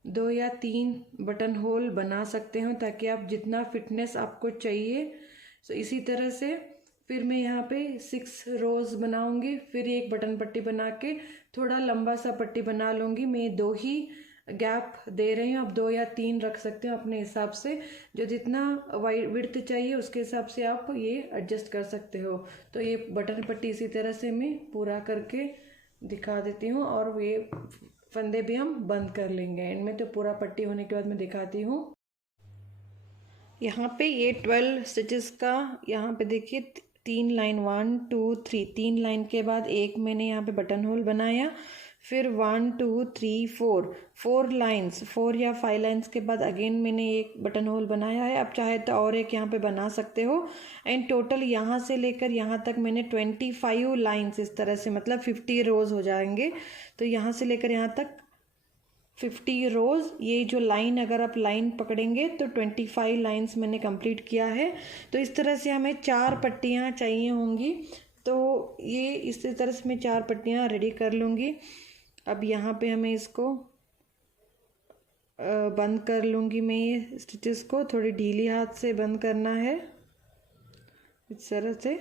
2 या 3 बटन होल बना सकते हो, ताकि आप जितना फिटनेस आपको चाहिए। तो इसी तरह से फिर मैं यहाँ पे 6 रोज बनाऊंगी, फिर एक बटन पट्टी बना के थोड़ा लंबा सा पट्टी बना लूँगी। मैं 2 ही गैप दे रही हूँ, आप 2 या 3 रख सकते हो अपने हिसाब से। जो जितना वाइड विड्थ चाहिए उसके हिसाब से आप ये एडजस्ट कर सकते हो। तो ये बटन पट्टी इसी तरह से मैं पूरा करके दिखा देती हूँ और ये फंदे भी हम बंद कर लेंगे एंड में। तो पूरा पट्टी होने के बाद मैं दिखाती हूँ। यहाँ पे ये 12 स्टिचेस का, यहाँ पे देखिए 3 लाइन, 1 2 3, 3 लाइन के बाद एक मैंने यहाँ पे बटन होल बनाया, फिर 1 2 3 4, 4 लाइन्स, 4 या 5 लाइन्स के बाद अगेन मैंने एक बटन होल बनाया है। आप चाहे तो और एक यहाँ पे बना सकते हो। एंड टोटल यहाँ से लेकर यहाँ तक मैंने 25 लाइन्स इस तरह से, मतलब 50 रोज हो जाएंगे। तो यहाँ से लेकर यहाँ तक 50 रोज। ये जो लाइन, अगर आप लाइन पकड़ेंगे तो 25 लाइन्स मैंने कंप्लीट किया है। तो इस तरह से हमें 4 पट्टियाँ चाहिए होंगी। तो ये इसी तरह से मैं 4 पट्टियाँ रेडी कर लूँगी। अब यहाँ पे हमें इसको बंद कर लूँगी मैं। ये स्टिचेस को थोड़ी ढीली हाथ से बंद करना है इस तरह से।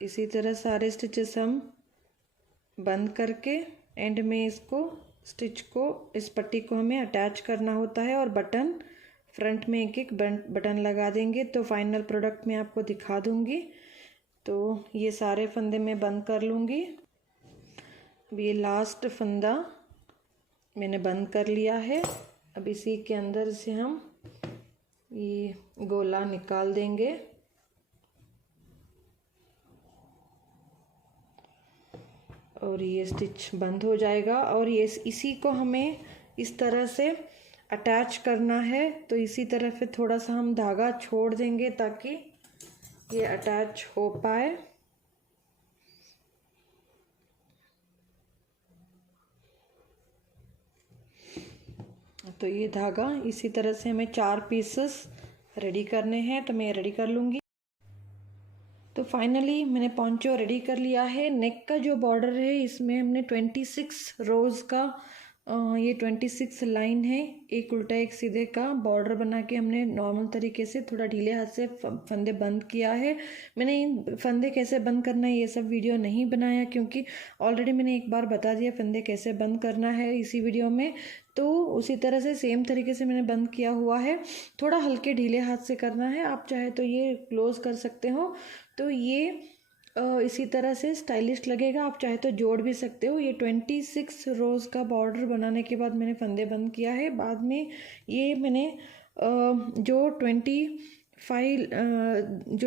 इसी तरह सारे स्टिचेस हम बंद करके एंड में इसको स्टिच को, इस पट्टी को हमें अटैच करना होता है और बटन फ्रंट में एक एक बटन लगा देंगे। तो फाइनल प्रोडक्ट मैं आपको दिखा दूंगी। तो ये सारे फंदे मैं बंद कर लूँगी। अब ये लास्ट फंदा मैंने बंद कर लिया है। अब इसी के अंदर से हम ये गोला निकाल देंगे और ये स्टिच बंद हो जाएगा। और ये इसी को हमें इस तरह से अटैच करना है। तो इसी तरह से थोड़ा सा हम धागा छोड़ देंगे ताकि ये अटैच हो पाए। तो ये धागा इसी तरह से हमें 4 पीसेस रेडी करने हैं। तो मैं रेडी कर लूँगी। तो फाइनली मैंने पोंचो रेडी कर लिया है। नेक का जो बॉर्डर है इसमें हमने 26 रोज़ का ये 26 लाइन है, एक उल्टा एक सीधे का बॉर्डर बना के हमने नॉर्मल तरीके से थोड़ा ढीले हाथ से फंदे बंद किया है। मैंने इन फंदे कैसे बंद करना है ये सब वीडियो नहीं बनाया, क्योंकि ऑलरेडी मैंने एक बार बता दिया फंदे कैसे बंद करना है इसी वीडियो में। तो उसी तरह से सेम तरीके से मैंने बंद किया हुआ है। थोड़ा हल्के ढीले हाथ से करना है। आप चाहे तो ये क्लोज कर सकते हो। तो ये इसी तरह से स्टाइलिश लगेगा। आप चाहे तो जोड़ भी सकते हो। ये 26 रोज़ का बॉर्डर बनाने के बाद मैंने फंदे बंद किया है। बाद में ये मैंने जो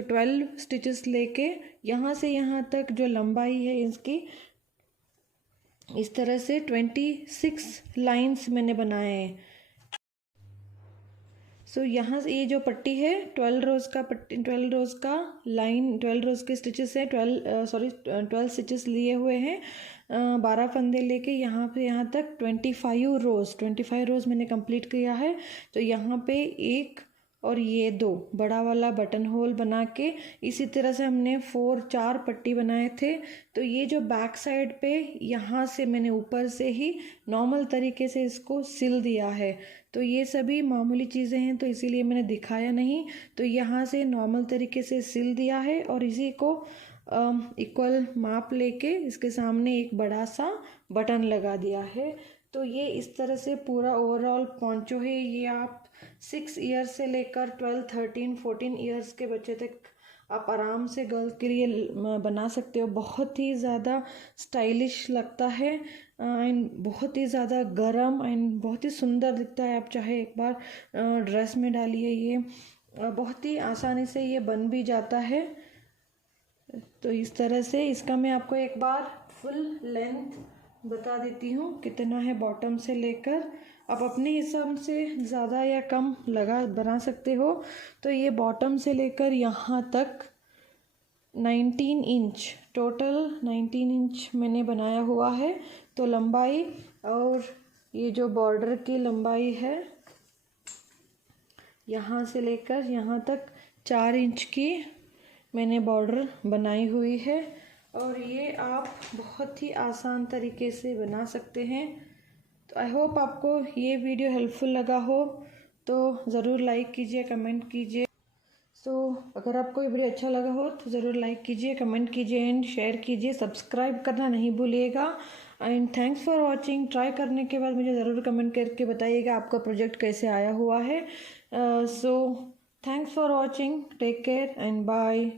12 स्टिचेस लेके यहाँ से यहाँ तक जो लंबाई है इसकी, इस तरह से 26 लाइंस मैंने बनाए हैं। सो यहाँ से ये जो पट्टी है 12 रोज़ का पट्टी, 12 रोज़ का लाइन, 12 रोज़ के स्टिचेस है, 12 स्टिचेस लिए हुए हैं। 12 फंदे लेके यहाँ पे यहाँ तक 25 रोज़ मैंने कंप्लीट किया है। तो यहाँ पे एक और ये 2 बड़ा वाला बटन होल बना के इसी तरह से हमने 4 पट्टी बनाए थे। तो ये जो बैक साइड पे यहाँ से मैंने ऊपर से ही नॉर्मल तरीके से इसको सिल दिया है। तो ये सभी मामूली चीज़ें हैं तो इसीलिए मैंने दिखाया नहीं। तो यहाँ से नॉर्मल तरीके से सिल दिया है और इसी को इक्वल माप लेके इसके सामने एक बड़ा सा बटन लगा दिया है। तो ये इस तरह से पूरा ओवरऑल पोंचो है। ये आप 6 ईयर्स से लेकर 12, 13, 14 ईयर्स के बच्चे तक आप आराम से गर्ल्स के लिए बना सकते हो। बहुत ही ज़्यादा स्टाइलिश लगता है एंड बहुत ही ज़्यादा गरम एंड बहुत ही सुंदर दिखता है। आप चाहे एक बार ड्रेस में डालिए, ये बहुत ही आसानी से ये बन भी जाता है। तो इस तरह से इसका मैं आपको एक बार फुल लेंथ बता देती हूँ कितना है बॉटम से लेकर। आप अपने हिसाब से ज़्यादा या कम बना सकते हो। तो ये बॉटम से लेकर यहाँ तक 19 इंच, टोटल 19 इंच मैंने बनाया हुआ है। तो लंबाई और ये जो बॉर्डर की लंबाई है यहाँ से लेकर यहाँ तक 4 इंच की मैंने बॉर्डर बनाई हुई है। और ये आप बहुत ही आसान तरीके से बना सकते हैं। तो आई होप आपको ये वीडियो हेल्पफुल लगा हो, तो ज़रूर लाइक कीजिए, कमेंट कीजिए। अगर आपको ये वीडियो अच्छा लगा हो तो ज़रूर लाइक कीजिए, कमेंट कीजिए एंड शेयर कीजिए। सब्सक्राइब करना नहीं भूलिएगा। And thanks for watching. Try करने के बाद मुझे ज़रूर कमेंट करके बताइएगा आपका प्रोजेक्ट कैसे आया हुआ है। Thanks for watching, take care and bye.